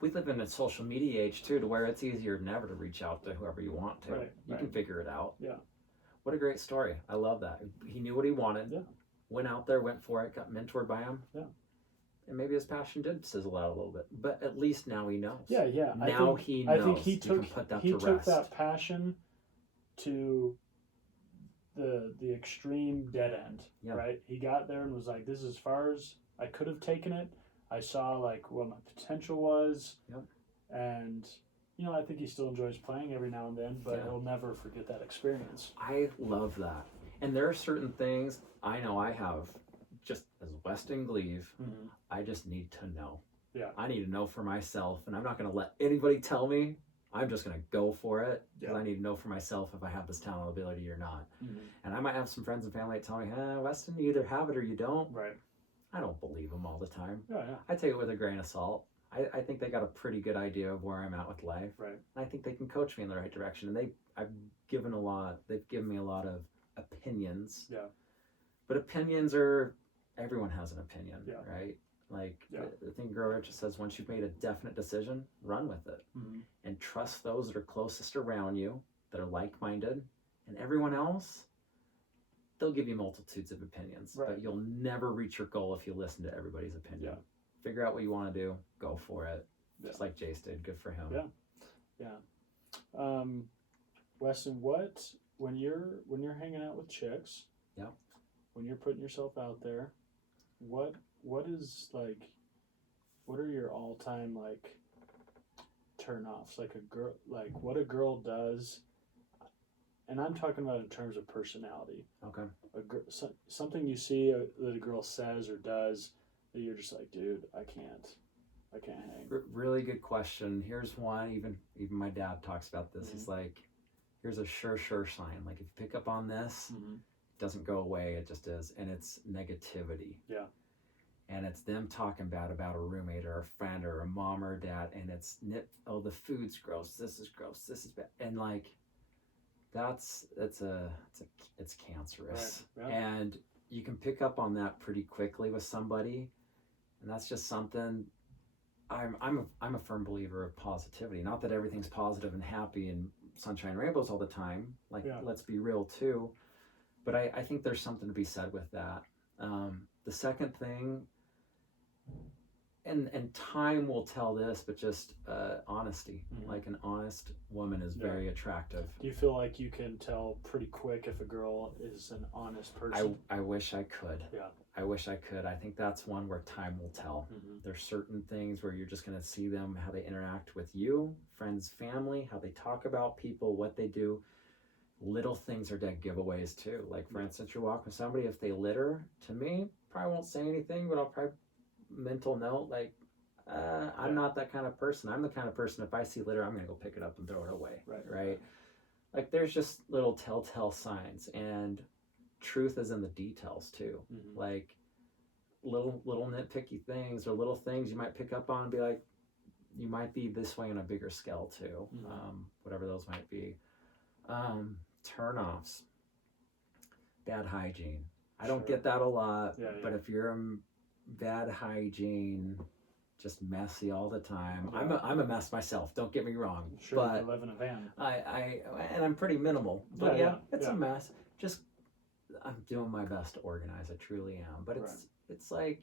We live in a social media age too, to where it's easier than ever to reach out to whoever you want to. You can figure it out. Yeah. What a great story. I love that. He knew what he wanted. Yeah. Went out there, went for it, got mentored by him. Yeah. And maybe his passion did sizzle out a little bit, but at least now he knows. Yeah, yeah. Now he knows. I think he took rest. That passion to the extreme dead end. Yeah. Right. He got there and was like, "This is as far as I could have taken it." I saw like what my potential was. Yep. And I think he still enjoys playing every now and then, but he'll never forget that experience. I love that. And there are certain things I know I have. Just as Weston Gleave, I just need to know. Yeah. I need to know for myself, and I'm not going to let anybody tell me. I'm just going to go for it, because I need to know for myself if I have this talent ability or not. And I might have some friends and family that tell me, Weston, you either have it or you don't. Right. I don't believe them all the time. Yeah. I take it with a grain of salt. I think they got a pretty good idea of where I'm at with life. Right. And I think they can coach me in the right direction. And they've given me a lot of opinions. Yeah. But opinions are... Everyone has an opinion, right? Like the thing Grow Rich says, once you've made a definite decision, run with it. And trust those that are closest around you, that are like-minded, and everyone else, they'll give you multitudes of opinions, but you'll never reach your goal if you listen to everybody's opinion. Yeah. Figure out what you want to do, go for it. Just like Jace did, good for him. Yeah. Weston, when you're hanging out with chicks, when you're putting yourself out there, what are your all-time like turn-offs? Like a girl, like what a girl does, and I'm talking about in terms of personality. Okay. Something you see that a girl says or does that you're just like, dude, I can't hang. Really good question. Here's one. Even my dad talks about this. He's like, here's a sure sign. Like if you pick up on this. Doesn't go away, it just is, and it's negativity. Yeah. And it's them talking bad about a roommate or a friend or a mom or a dad, and it's the food's gross, this is gross, this is bad, and like it's cancerous. Right. Yeah. And you can pick up on that pretty quickly with somebody, and that's just something. I'm a firm believer of positivity. Not that everything's positive and happy and sunshine and rainbows all the time. Like let's be real too. But I think there's something to be said with that. The second thing, and time will tell this, but just honesty. Like an honest woman is very attractive. Do you feel like you can tell pretty quick if a girl is an honest person? I wish I could. Yeah. I wish I could. I think that's one where time will tell. There's certain things where you're just going to see them, how they interact with you, friends, family, how they talk about people, what they do. Little things are dead giveaways too. Like for instance, you walk with somebody, if they litter, to me, probably won't say anything, but I'll probably mental note like, I'm not that kind of person. I'm the kind of person, if I see litter, I'm gonna go pick it up and throw it away. Right. Like there's just little telltale signs, and truth is in the details too. Like little nitpicky things or little things you might pick up on and be like, you might be this way on a bigger scale too. Whatever those might be. Turn-offs, bad hygiene. I don't get that a lot, but if you're bad hygiene, just messy all the time. I'm a mess myself. Don't get me wrong. Sure, but you live in a van. And I'm pretty minimal. But it's a mess. Just I'm doing my best to organize. I truly am. But it's like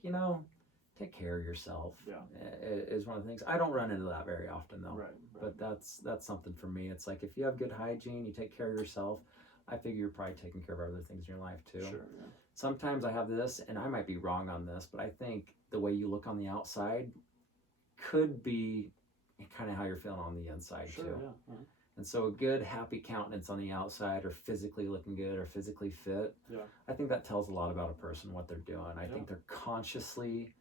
take care of yourself. Yeah, is one of the things. I don't run into that very often though. Right. But that's something for me. It's like if you have good hygiene, you take care of yourself. I figure you're probably taking care of other things in your life too. Sure. Yeah. Sometimes I have this, and I might be wrong on this, but I think the way you look on the outside could be kind of how you're feeling on the inside too. Yeah. Uh-huh. And so a good, happy countenance on the outside, or physically looking good, or physically fit. Yeah. I think that tells a lot about a person, what they're doing. I think they're consciously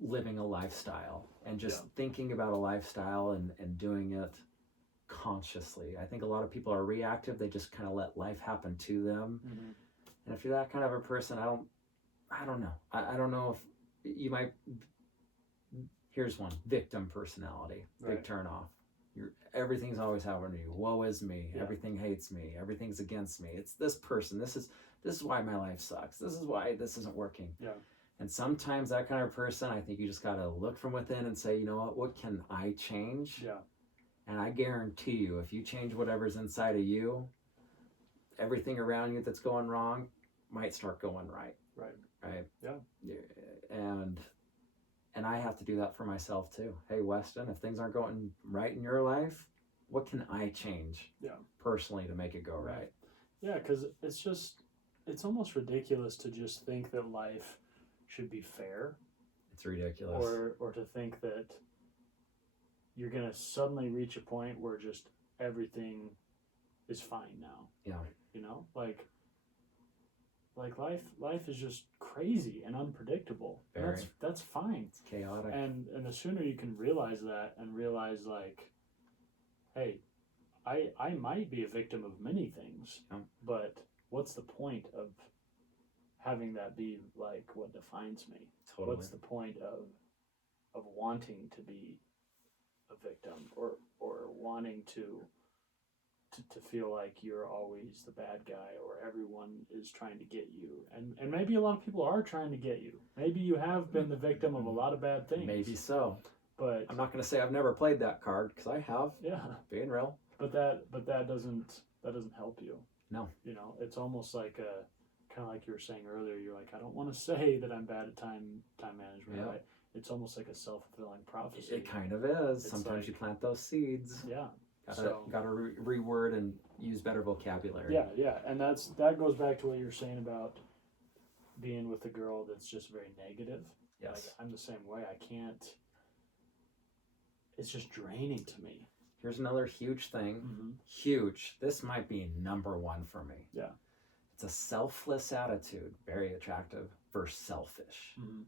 living a lifestyle and just thinking about a lifestyle and doing it consciously. I think a lot of people are reactive. They just kind of let life happen to them. Mm-hmm. And if you're that kind of a person, I don't know. I don't know if you might. Here's one: victim personality. Big turn off. Everything's always happening to you. Woe is me. Yeah. Everything hates me. Everything's against me. It's this person. This is why my life sucks. This is why this isn't working. Yeah. And sometimes that kind of person, I think you just gotta look from within and say, you know what can I change? Yeah. And I guarantee you, if you change whatever's inside of you, everything around you that's going wrong might start going right. Right. Yeah. And I have to do that for myself too. Hey, Weston, if things aren't going right in your life, what can I change personally to make it go right? Yeah, because it's almost ridiculous to just think that life should be fair. It's ridiculous. Or to think that you're going to suddenly reach a point where just everything is fine now. Yeah. You know, like life is just crazy and unpredictable. That's fine. It's chaotic. And the sooner you can realize that and realize like, hey, I might be a victim of many things, but what's the point of having that be like what defines me? Totally. What's the point of wanting to be a victim or wanting to feel like you're always the bad guy or everyone is trying to get you, and maybe a lot of people are trying to get you. Maybe you have been the victim of a lot of bad things. Maybe so, but I'm not going to say I've never played that card because I have. Yeah, being real. But that doesn't help you. No. You know, it's almost like kind of like you were saying earlier. You're like, I don't want to say that I'm bad at time management. Right? It's almost like a self-fulfilling prophecy. It kind of is. It's sometimes like, you plant those seeds. Yeah. Gotta reword and use better vocabulary. Yeah, and that goes back to what you're saying about being with a girl that's just very negative. Yes. Like, I'm the same way. I can't. It's just draining to me. Here's another huge thing. Mm-hmm. Huge. This might be number one for me. Yeah. It's a selfless attitude, very attractive, versus selfish. Mm-hmm.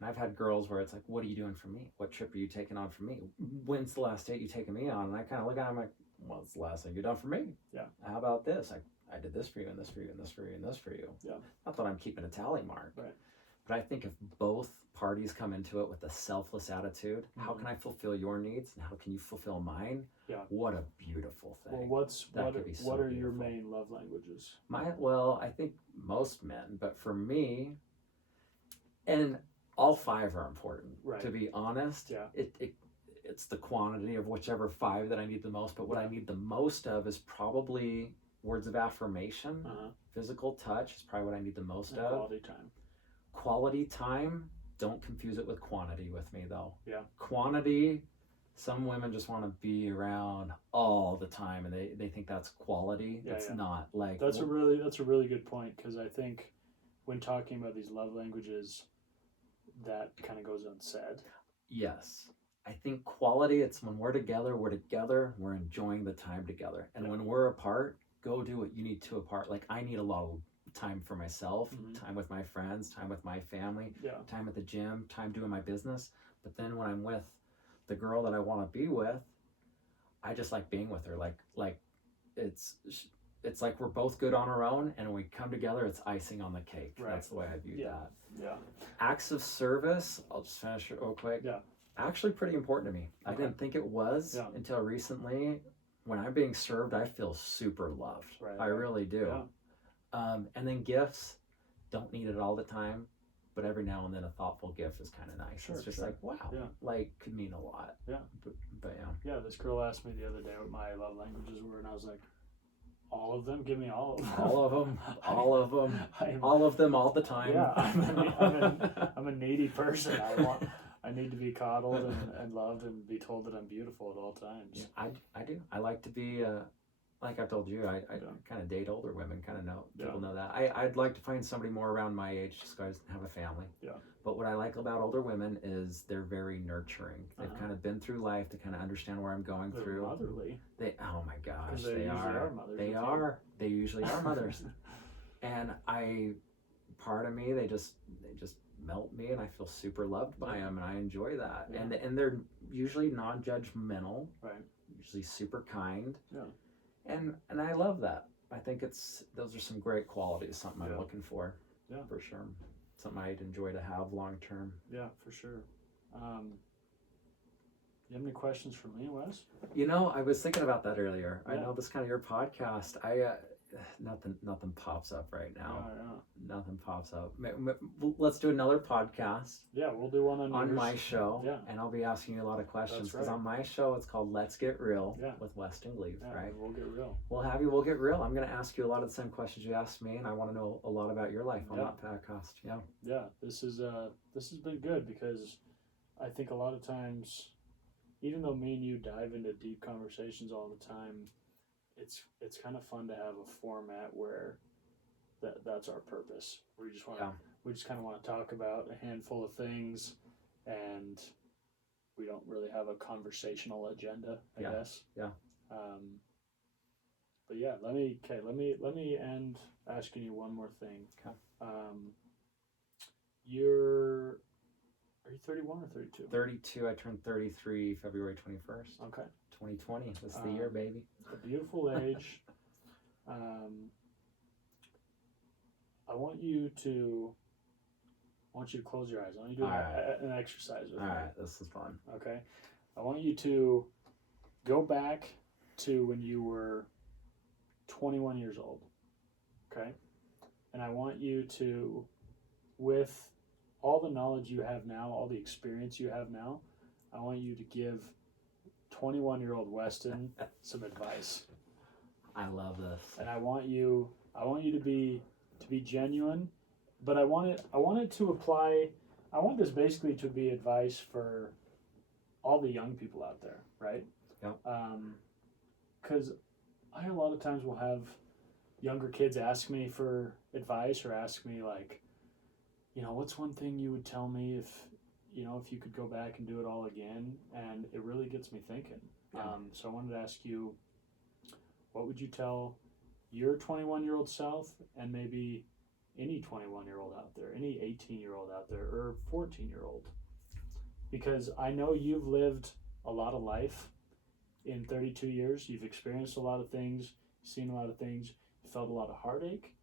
And I've had girls where it's like, what are you doing for me? What trip are you taking on for me? When's the last date you taking me on? And I kind of look at them like, what's the last thing you've done for me? Yeah. How about this? I did this for you and this for you and this for you and this for you. Yeah. Not that I'm keeping a tally mark. Right. But I think if both parties come into it with a selfless attitude, how can I fulfill your needs and how can you fulfill mine? Yeah. What a beautiful thing. Well, what are your beautiful. main love languages? I think most men, but for me, and all five are important. Right. To be honest, it's the quantity of whichever five that I need the most. But what I need the most of is probably words of affirmation. Physical touch is probably what I need the most of. Quality time. Quality time. Don't confuse it with quantity with me though. Yeah. Quantity. Some women just want to be around all the time, and they think that's quality. It's not. Like that's a really good point, because I think when talking about these love languages, that kind of goes unsaid. Yes. I think quality, it's when we're together, we're enjoying the time together. And when we're apart, go do what you need to apart. Like I need a lot of time for myself, time with my friends, time with my family, time at the gym, time doing my business. But then when I'm with the girl that I want to be with, I just like being with her. Like it's like we're both good on our own, and when we come together, it's icing on the cake. Right. That's the way I view that. Yeah. Acts of service, I'll just finish it real quick. Yeah. Actually pretty important to me. Okay. I didn't think it was until recently. When I'm being served, I feel super loved. Right. I really do. Yeah. And then gifts, don't need it all the time, but every now and then a thoughtful gift is kind of nice. It's just like, wow, like could mean a lot. Yeah. But yeah. Yeah, this girl asked me the other day what my love languages were, and I was like, all of them? Give me all of them. All of them. All of them. All of them all the time. Yeah, I'm a needy person. I need to be coddled and loved and be told that I'm beautiful at all times. Yeah, I do. I like to be, like I've told you, I kind of date older women, kind of know, people know that. I'd like to find somebody more around my age just because I have a family. Yeah. But what I like about older women is they're very nurturing. They've kind of been through life to kind of understand where I'm going they're through. Motherly. Oh my gosh, they are mothers. They are. They usually are mothers. And part of me, they just melt me, and I feel super loved by them, and I enjoy that. Yeah. And they're usually non-judgmental, right, usually super kind, yeah, and I love that. I think those are some great qualities, something I'm looking for. Yeah, for sure. Something I'd enjoy to have long term. Yeah, for sure. You have any questions for me, Wes? I was thinking about that earlier. I know this is kind of your podcast. Nothing pops up right now. Nothing pops up. Let's do another podcast. Yeah, we'll do one on my show. Yeah, and I'll be asking you a lot of questions because on my show it's called Let's Get Real with Weston Gleave. Right? We'll get real. We'll get real. I'm going to ask you a lot of the same questions you asked me, and I want to know a lot about your life on that podcast. Yeah. Yeah, this has been good because I think a lot of times, even though me and you dive into deep conversations all the time, it's kind of fun to have a format where that's our purpose. We just kind of want to talk about a handful of things, and we don't really have a conversational agenda, I guess. Yeah. But yeah, let me end asking you one more thing. Okay. Are you 31 or 32? 32. I turned 33 February 21st. Okay. 2020. This is the year, baby. A beautiful age. I want you to close your eyes. I want you to do an exercise with me. All right. This is fun. Okay. I want you to go back to when you were 21 years old. Okay. And I want you to, with all the knowledge you have now, all the experience you have now, I want you to give 21-year-old Weston some advice. I love this. And I want you to be genuine, but I want this basically to be advice for all the young people out there, right? Yeah. Because I a lot of times will have younger kids ask me for advice or ask me like, what's one thing you would tell me if you could go back and do it all again? And it really gets me thinking. Yeah. So I wanted to ask you, what would you tell your 21-year-old self, and maybe any 21-year-old out there, any 18-year-old out there, or 14-year-old? Because I know you've lived a lot of life in 32 years. You've experienced a lot of things, seen a lot of things, felt a lot of heartache,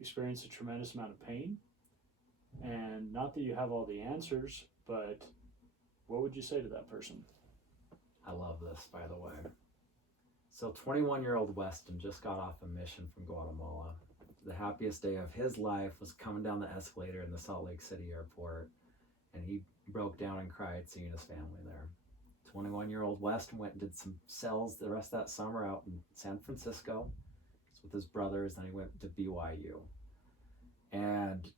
experienced a tremendous amount of pain. And not that you have all the answers, but what would you say to that person? I love this, by the way. So 21-year-old Weston just got off a mission from Guatemala. The happiest day of his life was coming down the escalator in the Salt Lake City airport, and he broke down and cried seeing his family there. 21-year-old Weston went and did some sales the rest of that summer out in San Francisco with his brothers, then he went to BYU. And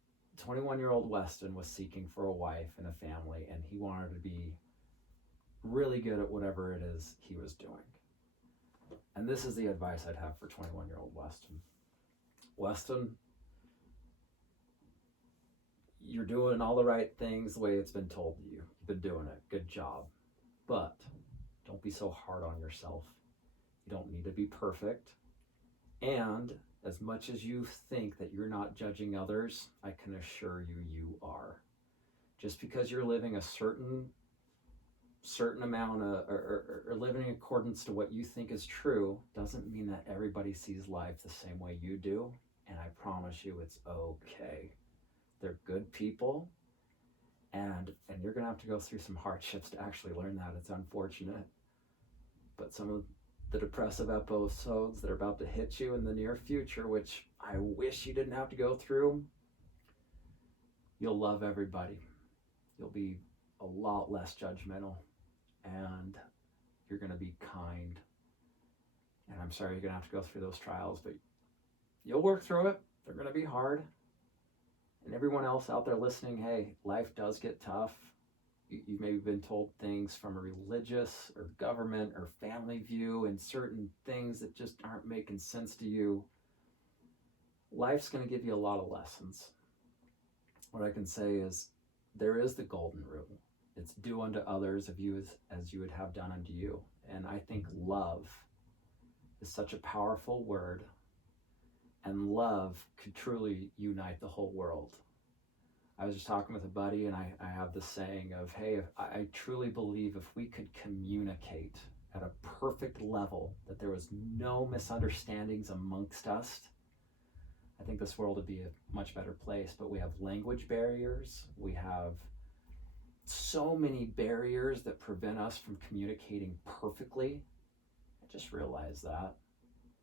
21-year-old Weston was seeking for a wife and a family, and he wanted to be really good at whatever it is he was doing. And this is the advice I'd have for 21-year-old Weston. Weston, you're doing all the right things the way it's been told to you. You've been doing it. Good job. But don't be so hard on yourself. You don't need to be perfect. And as much as you think that you're not judging others, I can assure you, you are. Just because you're living a certain amount of, or living in accordance to what you think is true, doesn't mean that everybody sees life the same way you do. And I promise you, it's okay. They're good people, and you're gonna have to go through some hardships to actually learn that. It's unfortunate, but some of the depressive episodes that are about to hit you in the near future, which I wish you didn't have to go through, you'll love everybody. You'll be a lot less judgmental, and you're going to be kind. And I'm sorry you're going to have to go through those trials, but you'll work through it. They're going to be hard. And everyone else out there listening, hey, life does get tough. You've maybe been told things from a religious or government or family view and certain things that just aren't making sense to you. Life's going to give you a lot of lessons. What I can say is there is the golden rule. It's do unto others of you as you would have done unto you. And I think love is such a powerful word, and love could truly unite the whole world. I was just talking with a buddy, and I have this saying of, hey, I truly believe if we could communicate at a perfect level, that there was no misunderstandings amongst us, I think this world would be a much better place. But we have language barriers. We have so many barriers that prevent us from communicating perfectly. I just realized that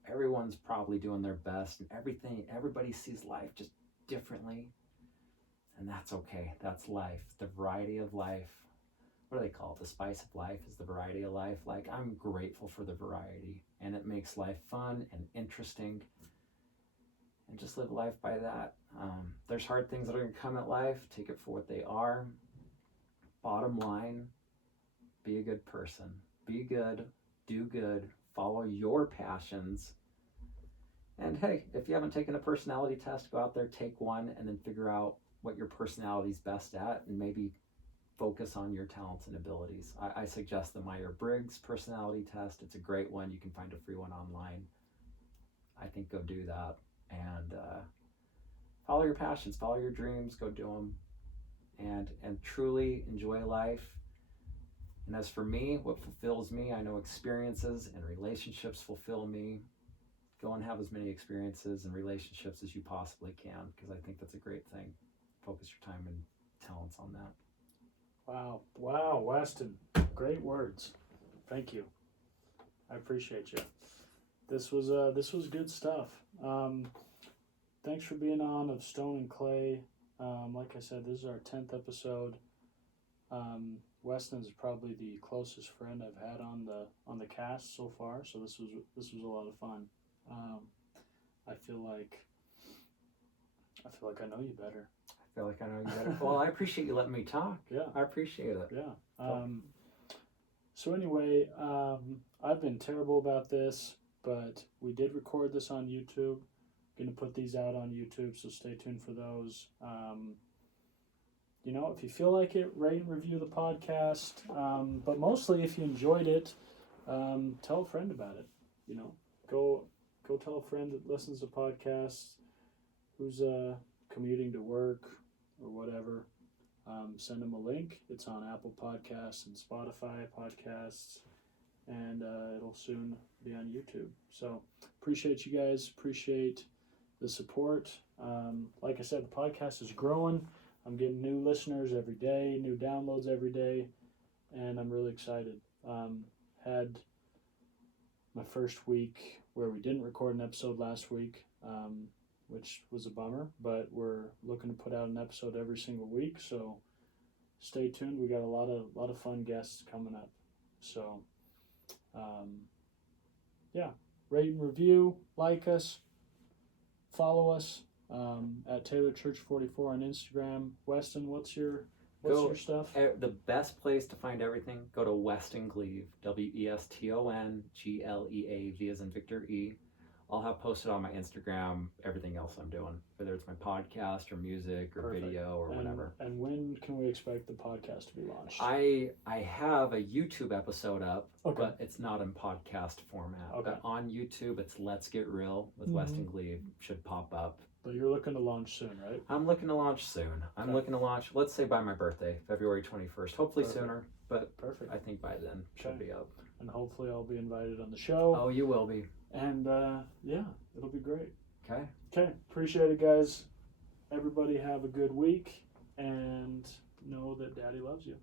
everyone's probably doing their best, and everybody sees life just differently, and that's okay. That's life. The variety of life. What do they call it? The spice of life is the variety of life. Like, I'm grateful for the variety, and it makes life fun and interesting, and just live life by that. There's hard things that are going to come at life. Take it for what they are. Bottom line, be a good person. Be good, do good, follow your passions. And hey, if you haven't taken a personality test, go out there, take one, and then figure out what your personality's best at, and maybe focus on your talents and abilities. I suggest the Myers-Briggs personality test. It's a great one. You can find a free one online. I think go do that. And follow your passions, follow your dreams, go do them. And truly enjoy life. And as for me, what fulfills me, I know experiences and relationships fulfill me. Go and have as many experiences and relationships as you possibly can, because I think that's a great thing. Focus your time and talents on that. Wow, Weston, great words. Thank you. I appreciate you. This was good stuff. Thanks for being on of Stone and Clay. Like I said, this is our 10th episode. Weston's probably the closest friend I've had on the cast so far, so this was a lot of fun. I feel like I know you better. I feel like I know you better. Well, I appreciate you letting me talk. Yeah, I appreciate it. Yeah. So anyway, I've been terrible about this, but we did record this on YouTube. Going to put these out on YouTube, so stay tuned for those. If you feel like it, rate and review the podcast. But mostly, if you enjoyed it, tell a friend about it. Go tell a friend that listens to podcasts, who's commuting to work or whatever. Send them a link. It's on Apple Podcasts and Spotify podcasts, and it'll soon be on YouTube. So appreciate you guys. Appreciate the support. Like I said, the podcast is growing. I'm getting new listeners every day, new downloads every day, and I'm really excited. Had my first week where we didn't record an episode last week, which was a bummer, but we're looking to put out an episode every single week, so stay tuned. We got a lot of fun guests coming up. So rate and review, like us, follow us at Taylor Church 44 on Instagram. Weston, what's your stuff? The best place to find everything, go to Weston Gleave, WESTON GLEAV as in Victor E. I'll have posted on my Instagram everything else I'm doing, whether it's my podcast or music or Perfect. Video or whatever. And when can we expect the podcast to be launched? I have a YouTube episode up, Okay. but it's not in podcast format. Okay. But on YouTube, it's Let's Get Real with Weston Gleave. Should pop up. But you're looking to launch soon, right? I'm looking to launch soon. I'm looking to launch, let's say by my birthday, February 21st. Hopefully Perfect. sooner, but Perfect. I think by then should be up. And hopefully I'll be invited on the show. Oh, you will be. And it'll be great. Okay. Appreciate it, guys. Everybody have a good week, and know that Daddy loves you.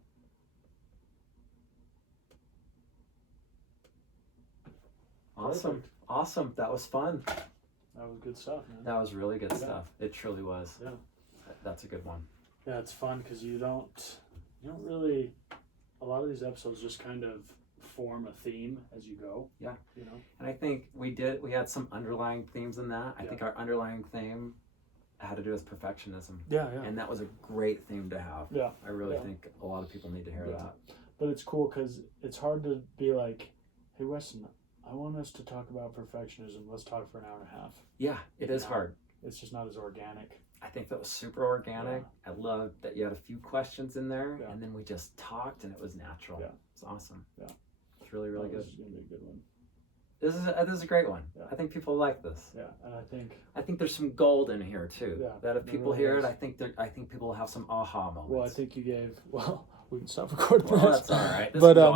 Awesome. Perfect. Awesome. That was fun. That was good stuff, man. That was really good stuff. It truly was. Yeah. That's a good one. Yeah, it's fun because you don't really, a lot of these episodes just kind of form a theme as you go. Yeah. And I think we had some underlying themes in that. I think our underlying theme had to do with perfectionism. Yeah. And that was a great theme to have. Yeah. I really think a lot of people need to hear that. But it's cool because it's hard to be like, hey, Weston, I want us to talk about perfectionism. Let's talk for an hour and a half. Yeah, it is hard. It's just not as organic. I think that was super organic. I loved that you had a few questions in there, and then we just talked, and it was natural. Yeah. It's awesome. Yeah. It's really, really good. This is going to be a good one. This is a great one. Yeah. I think people like this. Yeah, and I think there's some gold in here too. Yeah, that if people really hear is. it, I think people will have some aha moments. well, I think you gave. Well, we can stop recording. Well, this. that's all right. This But is going.